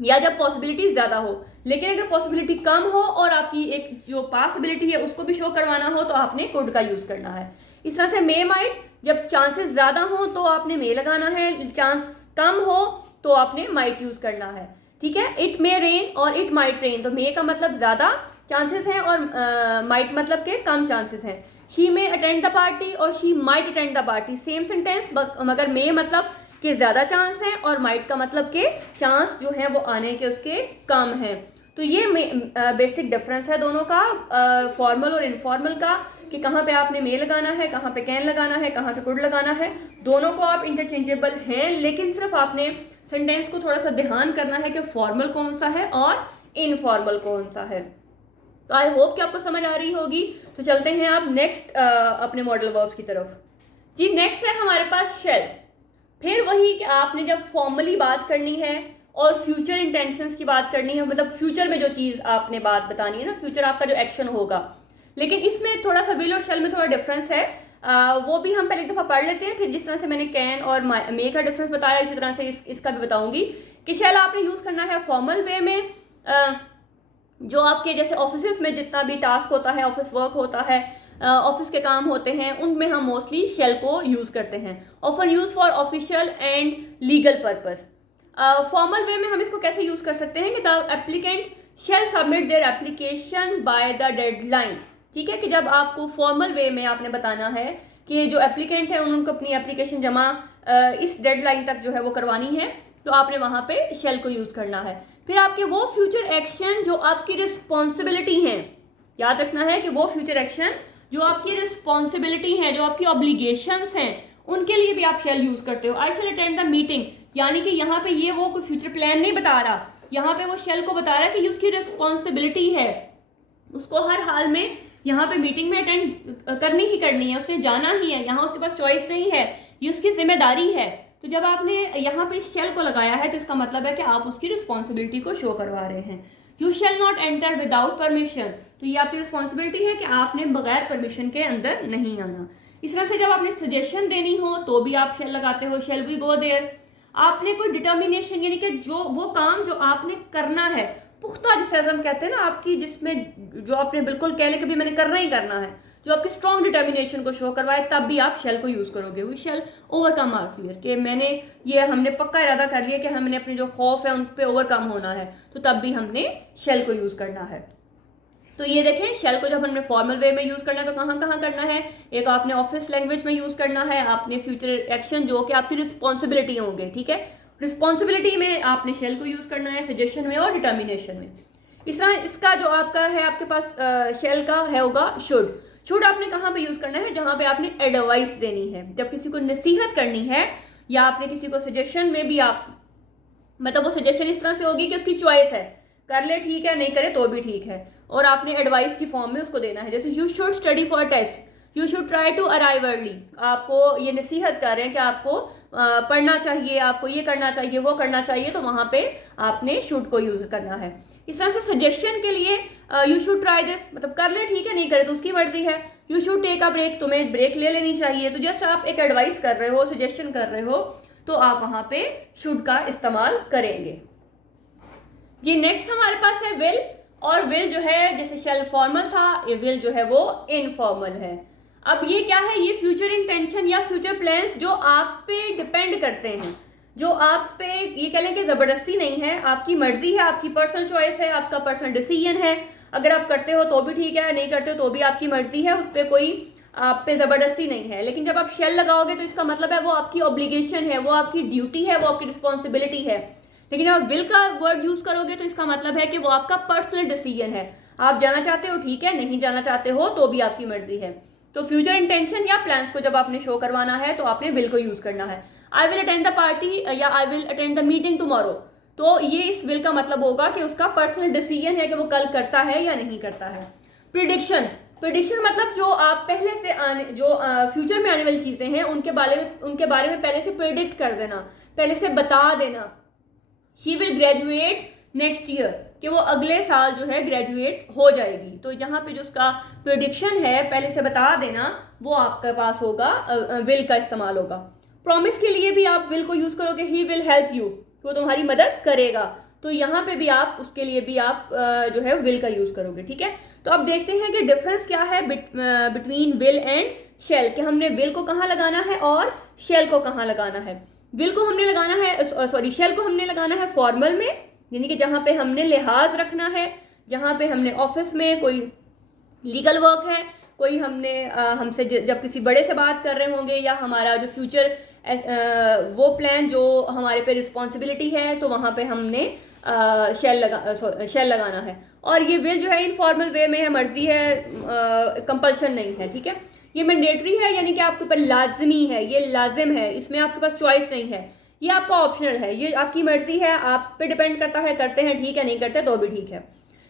या जब पॉसिबिलिटी ज्यादा हो। लेकिन अगर पॉसिबिलिटी कम हो और आपकी एक जो पॉसिबिलिटी है उसको भी शो करवाना हो, तो आपने कुड का यूज करना है। इस तरह से मे माइट, जब चांसेस ज्यादा हो तो आपने मे लगाना है, चांस कम हो तो आपने माइट यूज करना है। ठीक है, इट मे रेन और इट माइट रेन, तो मे का मतलब ज्यादा चांसेस हैं और माइट मतलब के कम चांसेस हैं। She may attend the party और she might attend the party, same sentence, मगर मे मतलब के ज्यादा चांस हैं और माइट का मतलब के चांस जो है वो आने के उसके कम हैं। तो ये बेसिक डिफरेंस है दोनों का, फॉर्मल और इनफॉर्मल का, कि कहाँ पे आपने मे लगाना है, कहाँ पे कैन लगाना है, कहाँ पे कुड लगाना है। दोनों को आप इंटरचेंजेबल हैं, लेकिन सिर्फ आपने सेंटेंस को थोड़ा सा ध्यान करना है कि फॉर्मल कौन सा है और इनफॉर्मल कौन सा है। तो आई होप कि आपको समझ आ रही होगी। तो चलते हैं आप नेक्स्ट अपने मॉडल वर्ब्स की तरफ। जी, नेक्स्ट है हमारे पास शेल। फिर वही कि आपने जब फॉर्मली बात करनी है और फ्यूचर इंटेंशंस की बात करनी है, मतलब फ्यूचर में जो चीज़ आपने बात बतानी है ना, फ्यूचर आपका जो एक्शन होगा। लेकिन इसमें थोड़ा सा विल और शेल में थोड़ा डिफरेंस है, वो भी हम पहले एक दफ़ा पढ़ लेते हैं, फिर जिस तरह से मैंने कैन और मे का डिफरेंस बताया, इसी तरह से इसका भी बताऊंगी कि शेल आपने यूज़ करना है फॉर्मल वे में। जो आपके जैसे ऑफिस में जितना भी टास्क होता है, ऑफिस वर्क होता है, ऑफिस के काम होते हैं, उनमें हम मोस्टली शेल को यूज़ करते हैं। Often use for official and legal purpose. Formal way में हम इसको कैसे यूज़ कर सकते हैं कि the applicant shall submit their application by the deadline. ठीक है, कि जब आपको फॉर्मल वे में आपने बताना है कि जो एप्लीकेंट है उनको अपनी एप्लीकेशन जमा इस डेडलाइन तक जो है वो करवानी है, तो आपने वहाँ पे शेल को यूज़ करना है। फिर आपके वो फ्यूचर एक्शन जो आपकी रिस्पॉन्सिबिलिटी हैं, याद रखना है कि वो फ्यूचर एक्शन जो आपकी रिस्पॉन्सिबिलिटी हैं, जो आपकी ऑब्लिगेशंस हैं, उनके लिए भी आप शेल यूज़ करते हो। I shall attend the meeting, यानी कि यहाँ पे ये वो कोई फ्यूचर प्लान नहीं बता रहा, यहाँ पे वो शेल को बता रहा है कि ये उसकी रिस्पॉन्सिबिलिटी है, उसको हर हाल में यहाँ पे मीटिंग में अटेंड करनी ही करनी है, उसने जाना ही है, यहाँ उसके पास चॉइस नहीं है, ये उसकी जिम्मेदारी है। तो जब आपने यहाँ पे इस शेल को लगाया है तो इसका मतलब है कि आप उसकी रिस्पॉन्सिबिलिटी को शो करवा रहे हैं। You shall not enter without permission, तो ये आपकी रिस्पॉन्सिबिलिटी है कि आपने बगैर परमिशन के अंदर नहीं आना। इस तरह से जब आपने सजेशन देनी हो तो भी आप शेल लगाते हो, शेल वी गो देयर। आपने कोई डिटर्मिनेशन, यानी कि जो वो काम जो आपने करना है, पुख्ता जिसे हम कहते हैं ना आपकी, जिसमें जो आपने बिल्कुल कह ले कि भी मैंने करना ही करना है, जो आपकी स्ट्रॉन्ग डिटर्मिनेशन को शो करवाए, तब भी आप शेल को यूज़ करोगे। We shall overcome our fear, कि हमने पक्का इरादा कर लिया कि हमने अपने जो खौफ है उन पे ओवरकम होना है, तो तब भी हमने शेल को यूज़ करना है। तो ये देखें, शेल को जब हमने फॉर्मल वे में यूज़ करना है तो कहाँ कहाँ करना है। एक आपने ऑफिस लैंग्वेज में यूज़ करना है, आपने फ्यूचर एक्शन जो कि आपकी रिस्पॉन्सिबिलिटी होंगे, ठीक है, रिस्पॉन्सिबिलिटी में आपने शेल को यूज़ करना है, सजेशन में और डिटर्मिनेशन में। इस तरह इसका जो आपका है, आपके पास शेल का है होगा शुड आपने कहाँ पे यूज़ करना है, जहाँ पे आपने एडवाइस देनी है, जब किसी को नसीहत करनी है या आपने किसी को सजेशन में भी आप मतलब वो सजेशन इस तरह से होगी कि उसकी चॉइस है, कर ले ठीक है, नहीं करे तो भी ठीक है, और आपने एडवाइस की फॉर्म में उसको देना है। जैसे you should study for test, you should try to arrive early, आपको ये नसीहत कर रहे हैं कि आपको पढ़ना चाहिए, आपको ये करना चाहिए, वो करना चाहिए, तो वहाँ पे आपने शुड को यूज करना है। इस तरह से सजेशन के लिए यू शुड ट्राई दिस, मतलब कर ले ठीक है, नहीं करे तो उसकी मर्जी है। You should take a break, तुम्हें ब्रेक ले लेनी चाहिए। तो जस्ट आप एक एडवाइस कर रहे हो, सजेशन कर रहे हो, तो आप वहाँ पे शुड का इस्तेमाल करेंगे। जी नेक्स्ट हमारे पास है विल, और विल जो है जैसे शेल फॉर्मल था, ये विल जो है वो इनफॉर्मल है। अब ये क्या है, ये फ्यूचर इंटेंशन या फ्यूचर प्लान्स जो आप पे डिपेंड करते हैं, जो आप पे ये कह लें कि ज़बरदस्ती नहीं है, आपकी मर्जी है, आपकी पर्सनल चॉइस है, आपका पर्सनल डिसीजन है। अगर आप करते हो तो भी ठीक है, नहीं करते हो तो भी आपकी मर्जी है, उस पर कोई आप पे ज़बरदस्ती नहीं है। लेकिन जब आप शेल लगाओगे तो इसका मतलब है वो आपकी ऑब्लिगेशन है, वो आपकी ड्यूटी है, वो आपकी रिस्पॉन्सिबिलिटी है। लेकिन जब आप विल का वर्ड यूज करोगे तो इसका मतलब है कि वो आपका पर्सनल डिसीजन है, आप जाना चाहते हो ठीक है, नहीं जाना चाहते हो तो भी आपकी मर्जी है। तो फ्यूचर इंटेंशन या प्लान्स को जब आपने शो करवाना है तो आपने विल को यूज करना है। I will attend the party या I will attend the meeting tomorrow, तो ये इस विल का मतलब होगा कि उसका पर्सनल डिसीजन है कि वो कल करता है या नहीं करता है। प्रिडिक्शन, प्रिडिक्शन मतलब जो आप पहले से आने, जो फ्यूचर में आने वाली चीजें हैं उनके बारे में पहले से प्रिडिक्ट कर देना, पहले से बता देना। She will graduate next year, कि वो अगले साल जो है ग्रेजुएट हो जाएगी। तो यहाँ पे जो उसका प्रिडिक्शन है पहले से बता देना, वो आपके पास होगा, विल का इस्तेमाल होगा। प्रॉमिस के लिए भी आप विल को यूज करोगे, ही विल हेल्प यू, वो तुम्हारी मदद करेगा, तो यहाँ पे भी आप उसके लिए भी आप जो है विल का यूज करोगे। ठीक है, तो अब देखते हैं कि डिफरेंस क्या है बिटवीन विल एंड शेल, कि हमने विल को कहाँ लगाना है और शेल को कहाँ लगाना है। विल को हमने लगाना है, सॉरी शेल को हमने लगाना है फॉर्मल में, यानी कि जहाँ पे हमने लिहाज रखना है, जहाँ पे हमने ऑफिस में कोई लीगल वर्क है, कोई हमने हमसे जब किसी बड़े से बात कर रहे होंगे, या हमारा जो फ्यूचर वो प्लान जो हमारे पे रिस्पॉन्सिबिलिटी है, तो वहाँ पे हमने शेल लगाना है। और ये विल जो है इनफॉर्मल वे में है, मर्जी है, कंपल्शन नहीं है। ठीक है, ये मैंडेटरी है, यानी कि आपके ऊपर लाजमी है, ये लाजिम है, इसमें आपके पास चॉइस नहीं है। ये आपका ऑप्शनल है, ये आपकी मर्जी है, आप पे डिपेंड करता है, करते हैं ठीक है, नहीं करते तो भी ठीक है।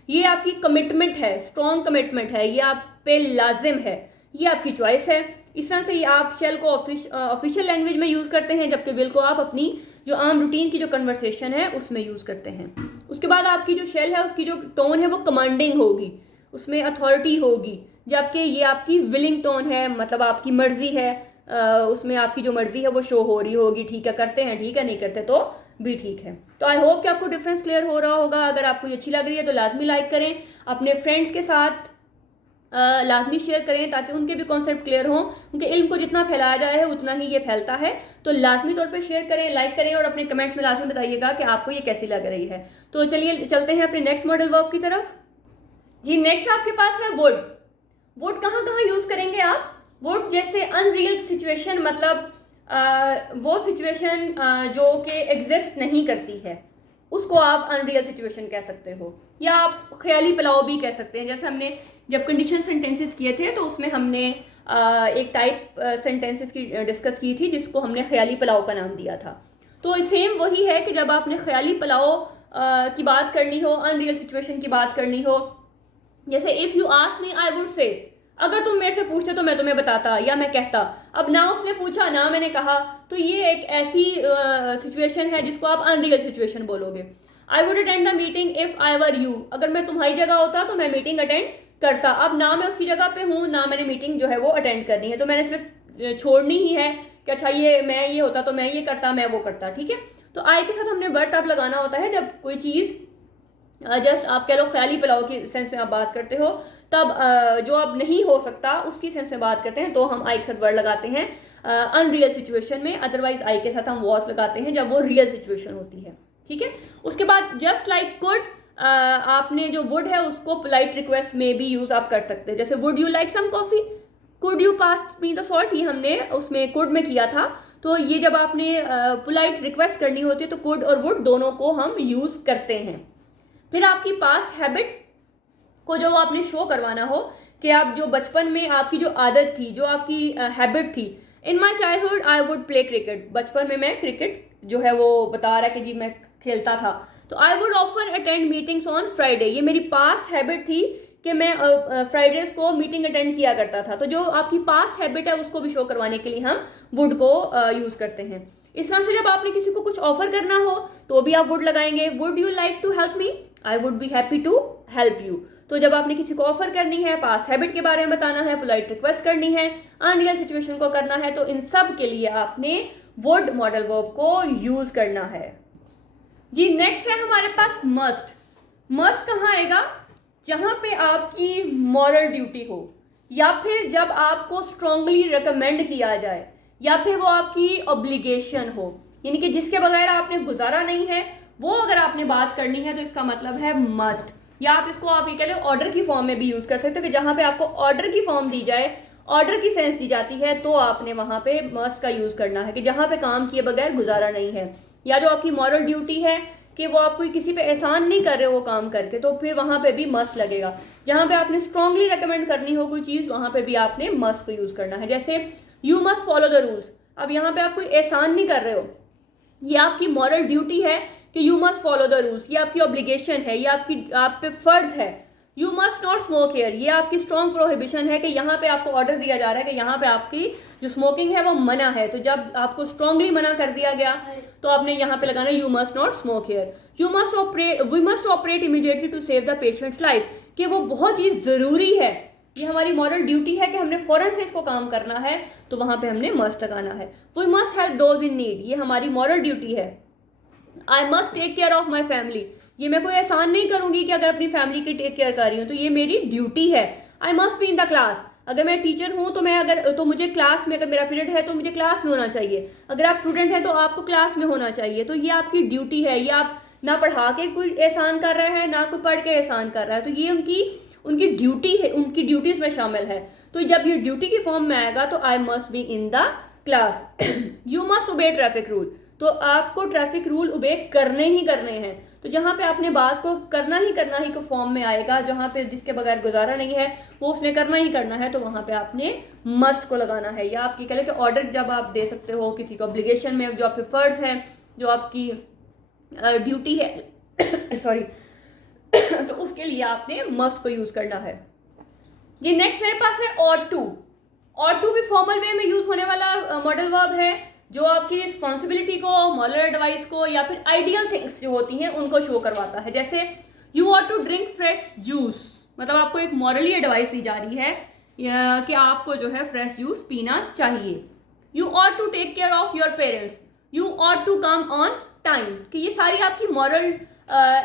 ये आपकी कमिटमेंट है, स्ट्रॉन्ग कमिटमेंट है, ये आप पे लाजिम है, ये आपकी चॉइस है। इस तरह से ये आप शेल को ऑफिशियल लैंग्वेज में यूज़ करते हैं, जबकि विल को आप अपनी जो आम रूटीन की जो कन्वर्सेशन है उसमें यूज़ करते हैं। उसके बाद आपकी जो शेल है उसकी जो टोन है वो कमांडिंग होगी, उसमें अथॉरिटी होगी, जबकि ये आपकी विलिंग टोन है, मतलब आपकी मर्जी है, उसमें आपकी जो मर्जी है वो शो हो रही होगी, ठीक है करते हैं ठीक है, नहीं करते तो भी ठीक है। तो आई होप कि आपको डिफरेंस क्लियर हो रहा होगा। अगर आपको ये अच्छी लग रही है तो लाजमी लाइक करें, अपने फ्रेंड्स के साथ लाजमी शेयर करें, ताकि उनके भी कॉन्सेप्ट क्लियर हों, क्योंकि इल्म को जितना फैलाया जाए है उतना ही ये फैलता है। तो लाजमी तौर पे शेयर करें, लाइक करें, और अपने कमेंट्स में लाजमी बताइएगा कि आपको ये कैसी लग रही है। तो चलिए चलते हैं अपने नेक्स्ट मॉडल वर्ब की तरफ। जी नेक्स्ट आपके पास है वुड। वुड कहाँ कहाँ यूज़ करेंगे आप? वुड जैसे अनरियल सिचुएशन, मतलब वो सिचुएशन जो कि एग्जिस्ट नहीं करती है, उसको आप अनरियल सिचुएशन कह सकते हो, या आप ख्याली पुलाव भी कह सकते हैं। जैसे हमने जब कंडीशन सेंटेंसेस किए थे तो उसमें हमने एक टाइप सेंटेंसेस की डिस्कस की थी जिसको हमने ख्याली पुलाव का नाम दिया था। तो सेम वही है कि जब आपने ख्याली पुलाव की बात करनी हो, अनरियल सिचुएशन की बात करनी हो, जैसे if you ask me I would say, अगर तुम मेरे से पूछते तो मैं तुम्हें बताता या मैं कहता। अब ना उसने पूछा ना मैंने कहा, तो ये एक ऐसी सिचुएशन है जिसको आप अनरियल सिचुएशन बोलोगे। I would attend the meeting if I were you, अगर मैं तुम्हारी जगह होता तो मैं मीटिंग अटेंड करता। अब ना मैं उसकी जगह पे हूँ, ना मैंने मीटिंग जो है वो अटेंड करनी है, तो मैंने सिर्फ छोड़नी ही है कि अच्छा ये होता तो मैं ये करता, मैं वो करता। ठीक है, तो आई के साथ हमने वर्ड तब लगाना होता है जब कोई चीज़ जस्ट आप कह लो ख्याली पुलाव की सेंस में आप बात करते हो, तब जो अब नहीं हो सकता उसकी सेंस में बात करते हैं, तो हम आई के साथ वर्ड लगाते हैं अनरियल सिचुएशन में। अदरवाइज आई के साथ हम वॉज लगाते हैं जब वो रियल सिचुएशन होती है। ठीक है, उसके बाद जस्ट लाइक कुड, आपने जो वुड है उसको पोलाइट रिक्वेस्ट में भी यूज आप कर सकते हैं। जैसे would you like some coffee, could you pass me the salt, ये हमने उसमें कुड में किया था। तो ये जब आपने पोलाइट रिक्वेस्ट करनी होती है तो कुड और वुड दोनों को हम यूज करते हैं। फिर आपकी पास्ट हैबिट को जो आपने शो करवाना हो कि आप जो बचपन में आपकी जो आदत थी, जो आपकी हैबिट थी, in my childhood I would play cricket, बचपन में मैं क्रिकेट जो है वो बता रहा है कि जी मैं खेलता था। तो I would offer attend meetings on Friday, ये मेरी पास्ट हैबिट थी कि मैं फ्राइडेज को मीटिंग अटेंड किया करता था। तो जो आपकी पास्ट हैबिट है उसको भी शो करवाने के लिए हम वुड को यूज करते हैं। इस तरह से जब आपने किसी को कुछ ऑफर करना हो तो भी आप वुड लगाएंगे। Would you like to help me, I would be happy to help you. तो जब आपने किसी को ऑफर करनी है, पास्ट हैबिट के बारे में बताना है, पोलाइट रिक्वेस्ट करनी है, अनरियल सिचुएशन को करना है, तो इन सब के लिए आपने वुड मॉडल वर्ब को यूज करना है। जी नेक्स्ट है हमारे पास मस्ट। मस्ट कहाँ आएगा? जहां पे आपकी मॉरल ड्यूटी हो, या फिर जब आपको स्ट्रांगली रिकमेंड किया जाए, या फिर वो आपकी ऑब्लिगेशन हो, यानी कि जिसके बगैर आपने गुजारा नहीं है, वो अगर आपने बात करनी है तो इसका मतलब है मस्ट। या आप इसको आप ये कह लो ऑर्डर की फॉर्म में भी यूज कर सकते हो कि जहां पे आपको ऑर्डर की फॉर्म दी जाए, ऑर्डर की सेंस दी जाती है, तो आपने वहां पे मस्ट का यूज करना है कि जहां पे काम किए बगैर गुजारा नहीं है। या जो आपकी मॉरल ड्यूटी है कि वो आप कोई किसी पे एहसान नहीं कर रहे हो वो काम करके, तो फिर वहां पे भी मस्ट लगेगा। जहां पे आपने स्ट्रांगली रेकमेंड करनी हो कोई चीज, वहां पे भी आपने मस्ट को यूज करना है। जैसे you must follow the rules, अब यहाँ पे आप कोई एहसान नहीं कर रहे हो, ये आपकी मॉरल ड्यूटी है कि you must follow the rules, ये आपकी ऑब्लिगेशन है, ये आप पे फर्ज है। You must not smoke here, ये आपकी स्ट्रॉन्ग प्रोहिबिशन है कि यहाँ पे आपको ऑर्डर दिया जा रहा है कि यहाँ पे आपकी जो स्मोकिंग है वो मना है। तो जब आपको स्ट्रांगली मना कर दिया गया तो आपने यहाँ पे लगाना you must not smoke here. You must operate, we must operate immediately to save the patient's life, कि वो बहुत ही ज़रूरी है, ये हमारी मॉरल ड्यूटी है कि हमने फौरन से इसको काम करना है, तो वहाँ पे हमने मस्ट लगाना है। We must help those in need, ये हमारी मॉरल ड्यूटी है। I must take care of my family, ये मैं कोई एहसान नहीं करूंगी कि अगर अपनी फैमिली की टेक केयर कर रही हूँ, तो ये मेरी ड्यूटी है। I must be in the class, अगर मैं टीचर हूँ तो मुझे क्लास में, अगर मेरा पीरियड है तो मुझे क्लास में होना चाहिए। अगर आप स्टूडेंट हैं तो आपको क्लास में होना चाहिए। तो ये आपकी ड्यूटी है, ये आप ना पढ़ा के कोई एहसान कर रहे हैं, ना कोई पढ़ के एहसान कर रहा है, तो ये उनकी ड्यूटी है, उनकी ड्यूटीज में शामिल है। तो जब ये ड्यूटी की फॉर्म में आएगा तो I must be in the class. You must ओबे ट्रैफिक रूल, तो आपको ट्रैफिक रूल ओबे करने ही करने हैं। तो जहाँ पे आपने बात को करना ही को फॉर्म में आएगा, जहाँ पे जिसके बगैर गुजारा नहीं है वो उसने करना ही करना है, तो वहाँ पे आपने मस्ट को लगाना है। या आपकी कह लें कि ऑर्डर जब आप दे सकते हो किसी को ऑब्लिगेशन में, जो आपके फर्ज है, जो आपकी ड्यूटी है सॉरी तो उसके लिए आपने मस्ट को यूज करना है। ये नेक्स्ट मेरे पास है ऑट टू। ऑट टू भी फॉर्मल वे में यूज होने वाला मॉडल वर्ब है, जो आपकी रिस्पॉन्सिबिलिटी को, मॉरल एडवाइस को, या फिर आइडियल थिंग्स जो होती हैं उनको शो करवाता है। जैसे you ought to drink fresh juice, मतलब आपको एक मॉरली एडवाइस दी जा रही है कि आपको जो है फ्रेश जूस पीना चाहिए। You ought to take care of your parents, you ought to come on time, कि ये सारी आपकी मॉरल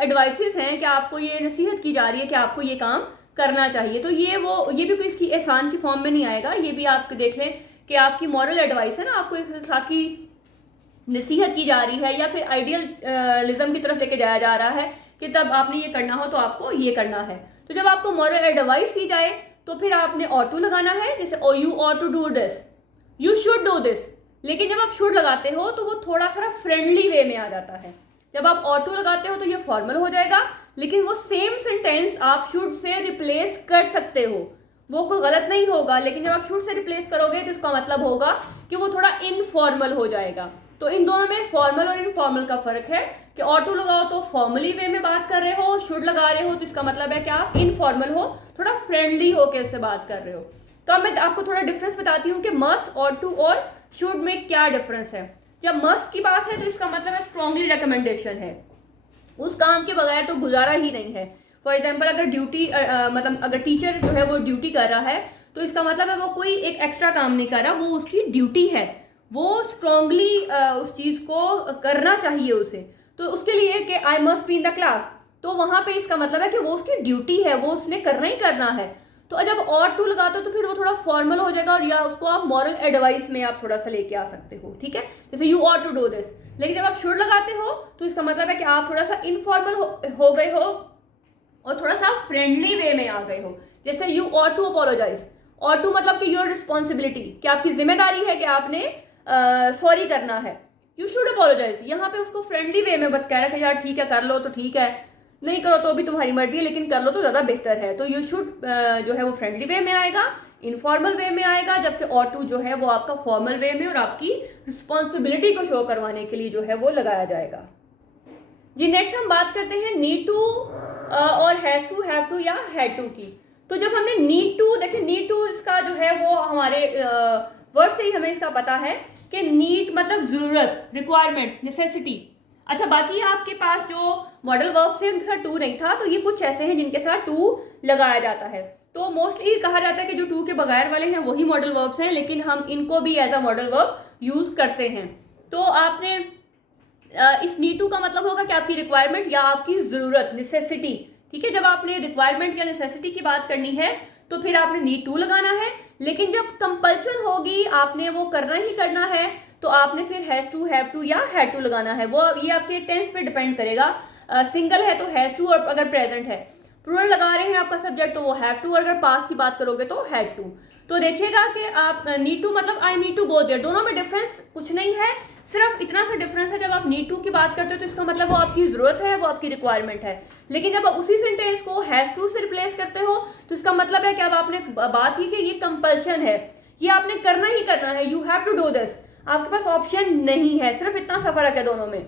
एडवाइसेस हैं कि आपको ये नसीहत की जा रही है कि आपको ये काम करना चाहिए। तो ये भी कोई इसकी एहसान की फॉर्म में नहीं आएगा, ये भी आप देख लें कि आपकी मॉरल एडवाइस है ना, आपको एक साकी नसीहत की जा रही है, या फिर आइडियलिज्म की तरफ लेके जाया जा रहा है कि तब आपने ये करना हो तो आपको ये करना है। तो जब आपको मॉरल एडवाइस दी जाए तो फिर आपने ऑट टू लगाना है। जैसे oh you ought to do this, you should do this. लेकिन जब आप शुड लगाते हो तो वो थोड़ा सा फ्रेंडली वे में आ जाता है। जब आप ऑट टू लगाते हो तो ये फॉर्मल हो जाएगा, लेकिन वो सेम सेंटेंस आप शुड से रिप्लेस कर सकते हो, वो कोई गलत नहीं होगा। लेकिन जब आप शुड से रिप्लेस करोगे तो इसका मतलब होगा कि वो थोड़ा इनफॉर्मल हो जाएगा। तो इन दोनों में फॉर्मल और इनफॉर्मल का फर्क है कि ऑटो लगाओ तो फॉर्मली वे में बात कर रहे हो, शुड लगा रहे हो तो इसका मतलब है कि आप इनफॉर्मल हो, थोड़ा फ्रेंडली होकर उससे बात कर रहे हो। तो अब मैं आपको थोड़ा डिफरेंस बताती हूँ कि मस्ट, ऑट टू और शुड में क्या डिफरेंस है। जब मस्ट की बात है तो इसका मतलब है स्ट्रांगली रिकमेंडेशन है, उस काम के बगैर तो गुजारा ही नहीं है। फॉर एग्जाम्पल अगर ड्यूटी मतलब अगर टीचर जो है वो ड्यूटी कर रहा है तो इसका मतलब है वो कोई एक एक्स्ट्रा काम नहीं कर रहा, वो उसकी ड्यूटी है, वो स्ट्रांगली उस चीज़ को करना चाहिए उसे। तो उसके लिए कि I must be in the class, तो वहाँ पे इसका मतलब है कि वो उसकी ड्यूटी है, वो उसने करना ही करना है। तो जब ऑट टू लगाते हो तो फिर वो थोड़ा फॉर्मल हो जाएगा, और या उसको आप मॉरल एडवाइस में आप थोड़ा सा लेके आ सकते हो, ठीक है, जैसे you ought to do this. लेकिन जब आप शुड लगाते हो तो इसका मतलब है कि आप थोड़ा सा इनफॉर्मल हो गए हो और थोड़ा सा फ्रेंडली वे में आ गए हो। जैसे you ought to apologize, ought to मतलब कि योर रिस्पॉन्सिबिलिटी, कि आपकी जिम्मेदारी है कि आपने सॉरी करना है। यू शुड अपोलोजाइज, यहाँ पे उसको फ्रेंडली वे में कह रहा है कि यार ठीक है कर लो तो ठीक है, नहीं करो तो भी तुम्हारी मर्जी है, लेकिन कर लो तो ज़्यादा बेहतर है। तो यू शुड जो है वो फ्रेंडली वे में आएगा, इनफॉर्मल वे में आएगा, जबकि ऑट टू जो है वो आपका फॉर्मल वे में और आपकी रिस्पॉन्सिबिलिटी को शो करवाने के लिए जो है वो लगाया जाएगा। जी नेक्स्ट हम बात करते हैं नीड टू और हैज टू, हैव टू या हैड टू की। तो जब हमने नीड टू देखे, नीड टू इसका जो है वो हमारे वर्ड से ही हमें इसका पता है कि नीड मतलब ज़रूरत, रिक्वायरमेंट, नेसेसिटी। अच्छा, बाकी आपके पास जो मॉडल वर्ब्स थे उनके साथ टू नहीं था, तो ये कुछ ऐसे हैं जिनके साथ टू लगाया जाता है। तो मोस्टली कहा जाता है कि जो टू के बगैर वाले हैं वही मॉडल वर्ब्स हैं, लेकिन हम इनको भी as a modal verb use करते हैं। तो आपने इस नीड टू का मतलब होगा कि आपकी रिक्वायरमेंट या आपकी ज़रूरत, नेसेसिटी। ठीक है, जब आपने रिक्वायरमेंट या नेसेसिटी की बात करनी है तो फिर आपने नीड टू लगाना है, लेकिन जब कंपल्शन होगी, आपने वो करना ही करना है, तो आपने फिर हैज़ टू, हैव टू या हैड टू लगाना है। वो ये आपके टेंस पे डिपेंड करेगा। सिंगल है तो हैज़ टू, और अगर प्रेजेंट है, प्लूरल लगा रहे हैं आपका सब्जेक्ट, तो वो हैव टू, और अगर पास्ट की बात करोगे तो हैड टू। तो देखिएगा कि आप नीड टू मतलब I need to go there, दोनों में डिफरेंस कुछ नहीं है, सिर्फ इतना सा डिफरेंस है। जब आप नीड टू की बात करते हो तो इसका मतलब वो आपकी ज़रूरत है, वो आपकी रिक्वायरमेंट है। लेकिन जब आप उसी सेंटेंस को हैज़ टू से रिप्लेस करते हो तो इसका मतलब है कि अब आपने बात की कि ये कंपल्शन है, ये आपने करना ही करना है, you have to do this, आपके पास ऑप्शन नहीं है। सिर्फ इतना सा फर्क है दोनों में।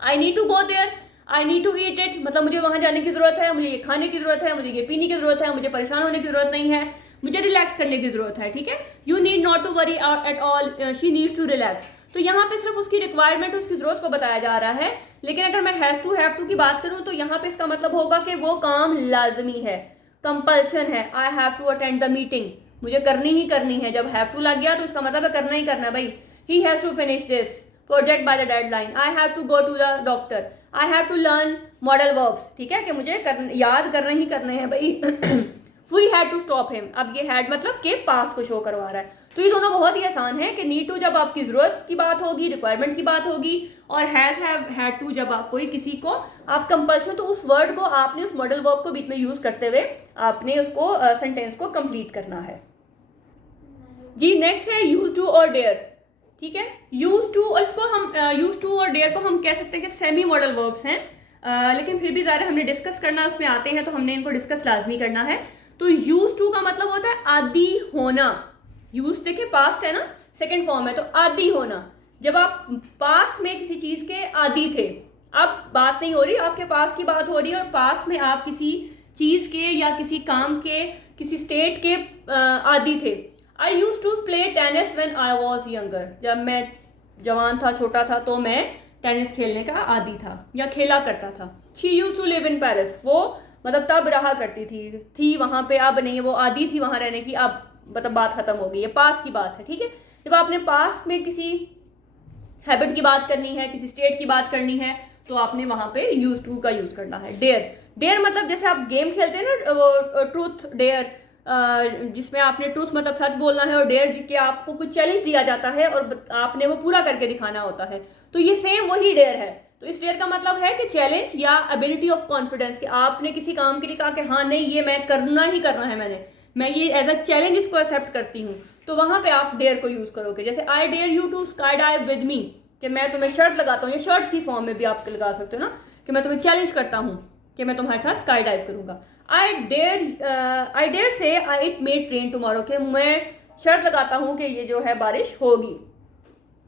I need to go there, I need to eat it, मतलब मुझे वहाँ जाने की ज़रूरत है, मुझे ये खाने की ज़रूरत है, मुझे ये पीने की ज़रूरत है, मुझे परेशान होने की ज़रूरत नहीं है, मुझे रिलैक्स करने की ज़रूरत है। ठीक है, you need not to worry at all, she needs to relax. तो यहाँ पे सिर्फ उसकी रिक्वायरमेंट, उसकी ज़रूरत को बताया जा रहा है। लेकिन अगर मैं हैज़ टू, हैव टू की बात करूँ तो यहाँ पे इसका मतलब होगा कि वो काम लाजमी है, कंपल्शन है। I have to attend the meeting, मुझे करनी ही करनी है। जब हैव टू लग गया तो इसका मतलब है करना ही करना है भाई। He has to finish this project by the deadline, I have to go to the doctor, I have to learn modal verbs. ठीक है, कि मुझे याद करने ही करने हैं भाई। We had to stop him, अब ये हैड मतलब के पास्ट को शो करवा रहा है। तो ये दोनों बहुत ही आसान है कि नीड टू जब आपकी ज़रूरत की बात होगी, रिक्वायरमेंट की बात होगी, और हैज़, हैव, हैड टू जब आप कोई किसी को आप कंपल्शन, तो उस वर्ड को आपने उस मॉडल वर्ब को बीच में यूज़ करते हुए आपने उसको सेंटेंस को कंप्लीट करना है। जी नेक्स्ट है यूज टू और डेयर। ठीक है, यूज टू, और इसको हम यूज टू और डेयर को हम कह सकते हैं कि सेमी मॉडल वर्ब्स हैं, लेकिन फिर भी ज़्यादा हमने डिस्कस करना, उसमें आते हैं तो हमने इनको डिस्कस लाजमी करना है। तो यूज टू का मतलब होता है आदी होना। यूज देखिए पास्ट है ना, सेकंड फॉर्म है, तो आदी होना। जब आप पास्ट में किसी चीज़ के आदी थे, अब बात नहीं हो रही आपके पास्ट की बात हो रही है, और पास्ट में आप किसी चीज़ के या किसी काम के, किसी स्टेट के आदी थे। I used to play tennis when I was younger, जब मैं जवान था, छोटा था, तो मैं टेनिस खेलने का आदी था या खेला करता था। She use to live in Paris, वो मतलब तब रहा करती थी वहाँ पे, अब नहीं, वो आदी थी वहाँ रहने की, अब मतलब बात खत्म हो गई, ये पास्ट की बात है। ठीक है, जब आपने पास्ट में किसी हैबिट की बात करनी है, किसी स्टेट की बात करनी है, तो आपने वहाँ पे यूज टू का यूज करना है। डेयर, डेयर मतलब जैसे आप गेम खेलते हैं ना, वो ट्रूथ डेयर, जिसमें आपने ट्रूथ मतलब सच बोलना है, और डेयर कि आपको कुछ चैलेंज दिया जाता है और आपने वो पूरा करके दिखाना होता है, तो ये सेम वही डेयर है। तो इस डेयर का मतलब है कि चैलेंज या एबिलिटी ऑफ कॉन्फिडेंस, कि आपने किसी काम के लिए कहा कि हाँ नहीं, ये मैं करना ही करना है, मैं ये एज अ चैलेंज इसको एक्सेप्ट करती हूँ, तो वहाँ पे आप डेयर को यूज़ करोगे। जैसे I dare you to sky dive with me, कि मैं तुम्हें शर्त लगाता हूँ, ये शर्ट की फॉर्म में भी आप लगा सकते हो ना, कि मैं तुम्हें चैलेंज करता हूँ कि मैं तुम्हारे साथ स्काई डाइव करूँगा। I dare say I it may rain tomorrow, कि मैं शर्त लगाता हूँ कि ये जो है बारिश होगी,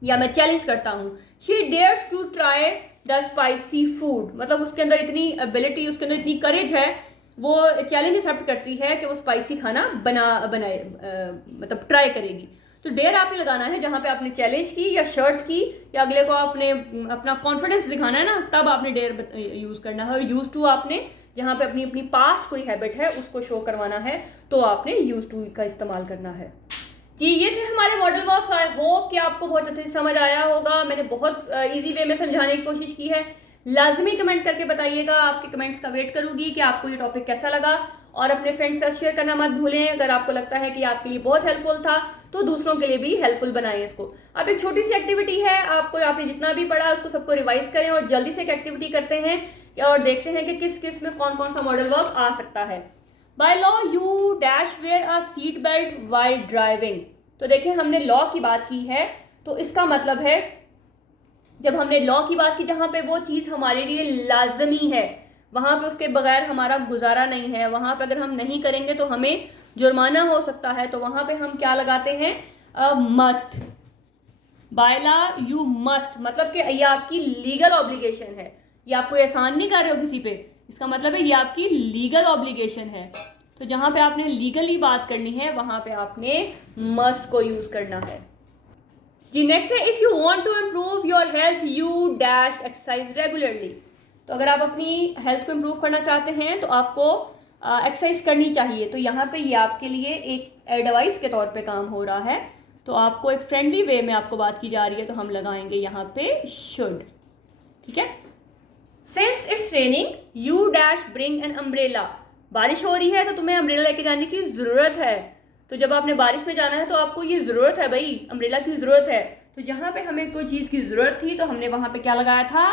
या मैं चैलेंज करता हूँ। She dares to try the spicy food, मतलब उसके अंदर इतनी एबिलिटी, उसके अंदर इतनी करेज है, वो चैलेंज एक्सेप्ट करती है कि वो स्पाइसी खाना बनाए मतलब ट्राई करेगी। तो डेयर आपने लगाना है जहाँ पे आपने चैलेंज की या शर्त की, या अगले को आपने अपना कॉन्फिडेंस दिखाना है ना, तब आपने डेयर यूज़ करना है। और यूज़ टू आपने जहाँ पे अपनी अपनी पास कोई हैबिट है उसको शो करवाना है, तो आपने यूज़ टू का इस्तेमाल करना है। जी ये थे हमारे मॉडल वर्ब्स। आई होप कि आपको बहुत अच्छे से समझ आया होगा। मैंने बहुत इजी वे में समझाने की कोशिश की है। लाजमी कमेंट करके बताइएगा, आपके कमेंट्स का वेट करूंगी कि आपको ये टॉपिक कैसा लगा, और अपने फ्रेंड्स के साथ शेयर करना मत भूलें। अगर आपको लगता है कि आपके लिए बहुत हेल्पफुल था तो दूसरों के लिए भी हेल्पफुल बनाएं इसको। अब एक छोटी सी एक्टिविटी है, आपने जितना भी पढ़ा उसको सबको रिवाइज करें, और जल्दी से एक एक्टिविटी करते हैं और देखते हैं कि किस किस में कौन कौन सा मॉडल वर्ब आ सकता है। By law you dash wear a seat belt while driving. तो देखिए हमने लॉ की बात की है, तो इसका मतलब है जब हमने लॉ की बात की जहाँ पे वो चीज़ हमारे लिए लाजमी है, वहाँ पे उसके बगैर हमारा गुजारा नहीं है, वहाँ पे अगर हम नहीं करेंगे तो हमें जुर्माना हो सकता है, तो वहाँ पे हम क्या लगाते हैं, must. Bye law you must, मतलब कि ये आपकी लीगल ऑब्लिगेशन है, ये आप कोई एहसान नहीं कर रहे हो किसी पे, इसका मतलब है ये आपकी लीगल ऑब्लिगेशन है। तो जहाँ पे आपने लीगली बात करनी है वहाँ पे आपने मस्ट को यूज़ करना है जी। नेक्स्ट है if you want to improve your health you dash exercise regularly. तो अगर आप अपनी हेल्थ को इम्प्रूव करना चाहते हैं तो आपको एक्सरसाइज करनी चाहिए। तो यहाँ पे ये आपके लिए एक एडवाइस के तौर पे काम हो रहा है, तो आपको एक फ्रेंडली वे में आपको बात की जा रही है, तो हम लगाएंगे यहाँ पे शुड। ठीक है। Since it's raining you dash bring an umbrella. बारिश हो रही है तो तुम्हें अम्ब्रेला लेके जाने की ज़रूरत है। तो जब आपने बारिश में जाना है तो आपको ये ज़रूरत है भाई, अम्ब्रेला की ज़रूरत है। तो जहाँ पे हमें कोई चीज़ की ज़रूरत थी तो हमने वहाँ पे क्या लगाया था,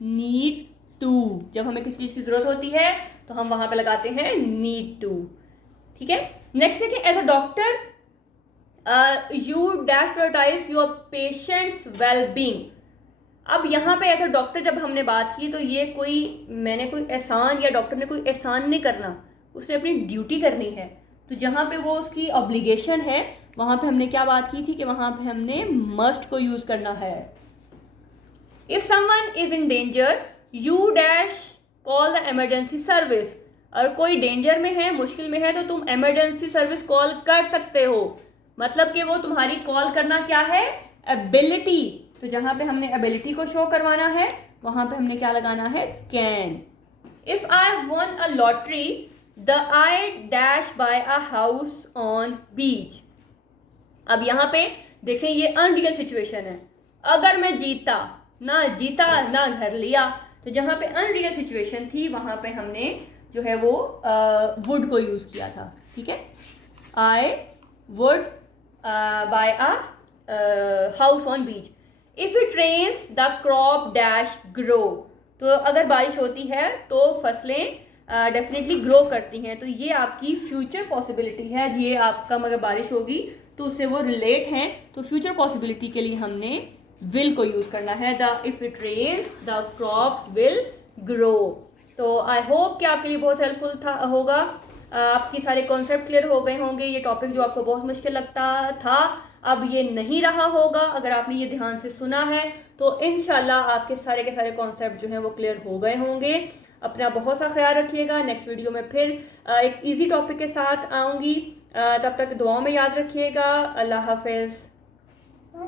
नीड टू। जब हमें किसी चीज़ की ज़रूरत होती है तो हम वहाँ पे लगाते हैं नीड टू। ठीक है। नेक्स्ट देखिए as a doctor you dash prioritize your patients well being. अब यहाँ पे एज अ डॉक्टर जब हमने बात की तो ये मैंने कोई एहसान या डॉक्टर ने कोई एहसान नहीं करना, उसने अपनी ड्यूटी करनी है। तो जहाँ पे वो उसकी ऑब्लिगेशन है वहाँ पे हमने क्या बात की थी कि वहाँ पे हमने मस्ट को यूज़ करना है। If someone is in danger you dash call the emergency service. अगर कोई डेंजर में है, मुश्किल में है, तो तुम इमरजेंसी सर्विस कॉल कर सकते हो। मतलब कि वो तुम्हारी कॉल करना क्या है, एबिलिटी। तो जहाँ पे हमने एबिलिटी को शो करवाना है वहाँ पे हमने क्या लगाना है, can. If I won a lottery the I dash buy a house on beach. अब यहाँ पे देखें ये अनरियल सिचुएशन है। अगर मैं जीता ना घर लिया, तो जहाँ पे अनरियल सिचुएशन थी वहाँ पे हमने जो है वो वुड को यूज़ किया था। ठीक है। I would buy a house on beach. If it rains the crop dash grow. तो अगर बारिश होती है तो फसलें डेफिनेटली ग्रो करती हैं। तो ये आपकी फ्यूचर पॉसिबिलिटी है, ये आपका अगर बारिश होगी तो उससे वो रिलेट हैं। तो फ्यूचर पॉसिबिलिटी के लिए हमने विल को यूज़ करना है, the if it rains the crops will grow. तो आई होप कि आपके लिए बहुत हेल्पफुल होगा। आपकी सारे कॉन्सेप्ट क्लियर हो गए होंगे। ये टॉपिक जो आपको बहुत मुश्किल लगता था अब ये नहीं रहा होगा। अगर आपने ये ध्यान से सुना है तो इंशाल्लाह आपके सारे के सारे कॉन्सेप्ट जो हैं वो क्लियर हो गए होंगे। अपना बहुत सा ख्याल रखिएगा। नेक्स्ट वीडियो में फिर एक इजी टॉपिक के साथ आऊँगी। तब तक दुआओं में याद रखिएगा। अल्लाह हाफिज़।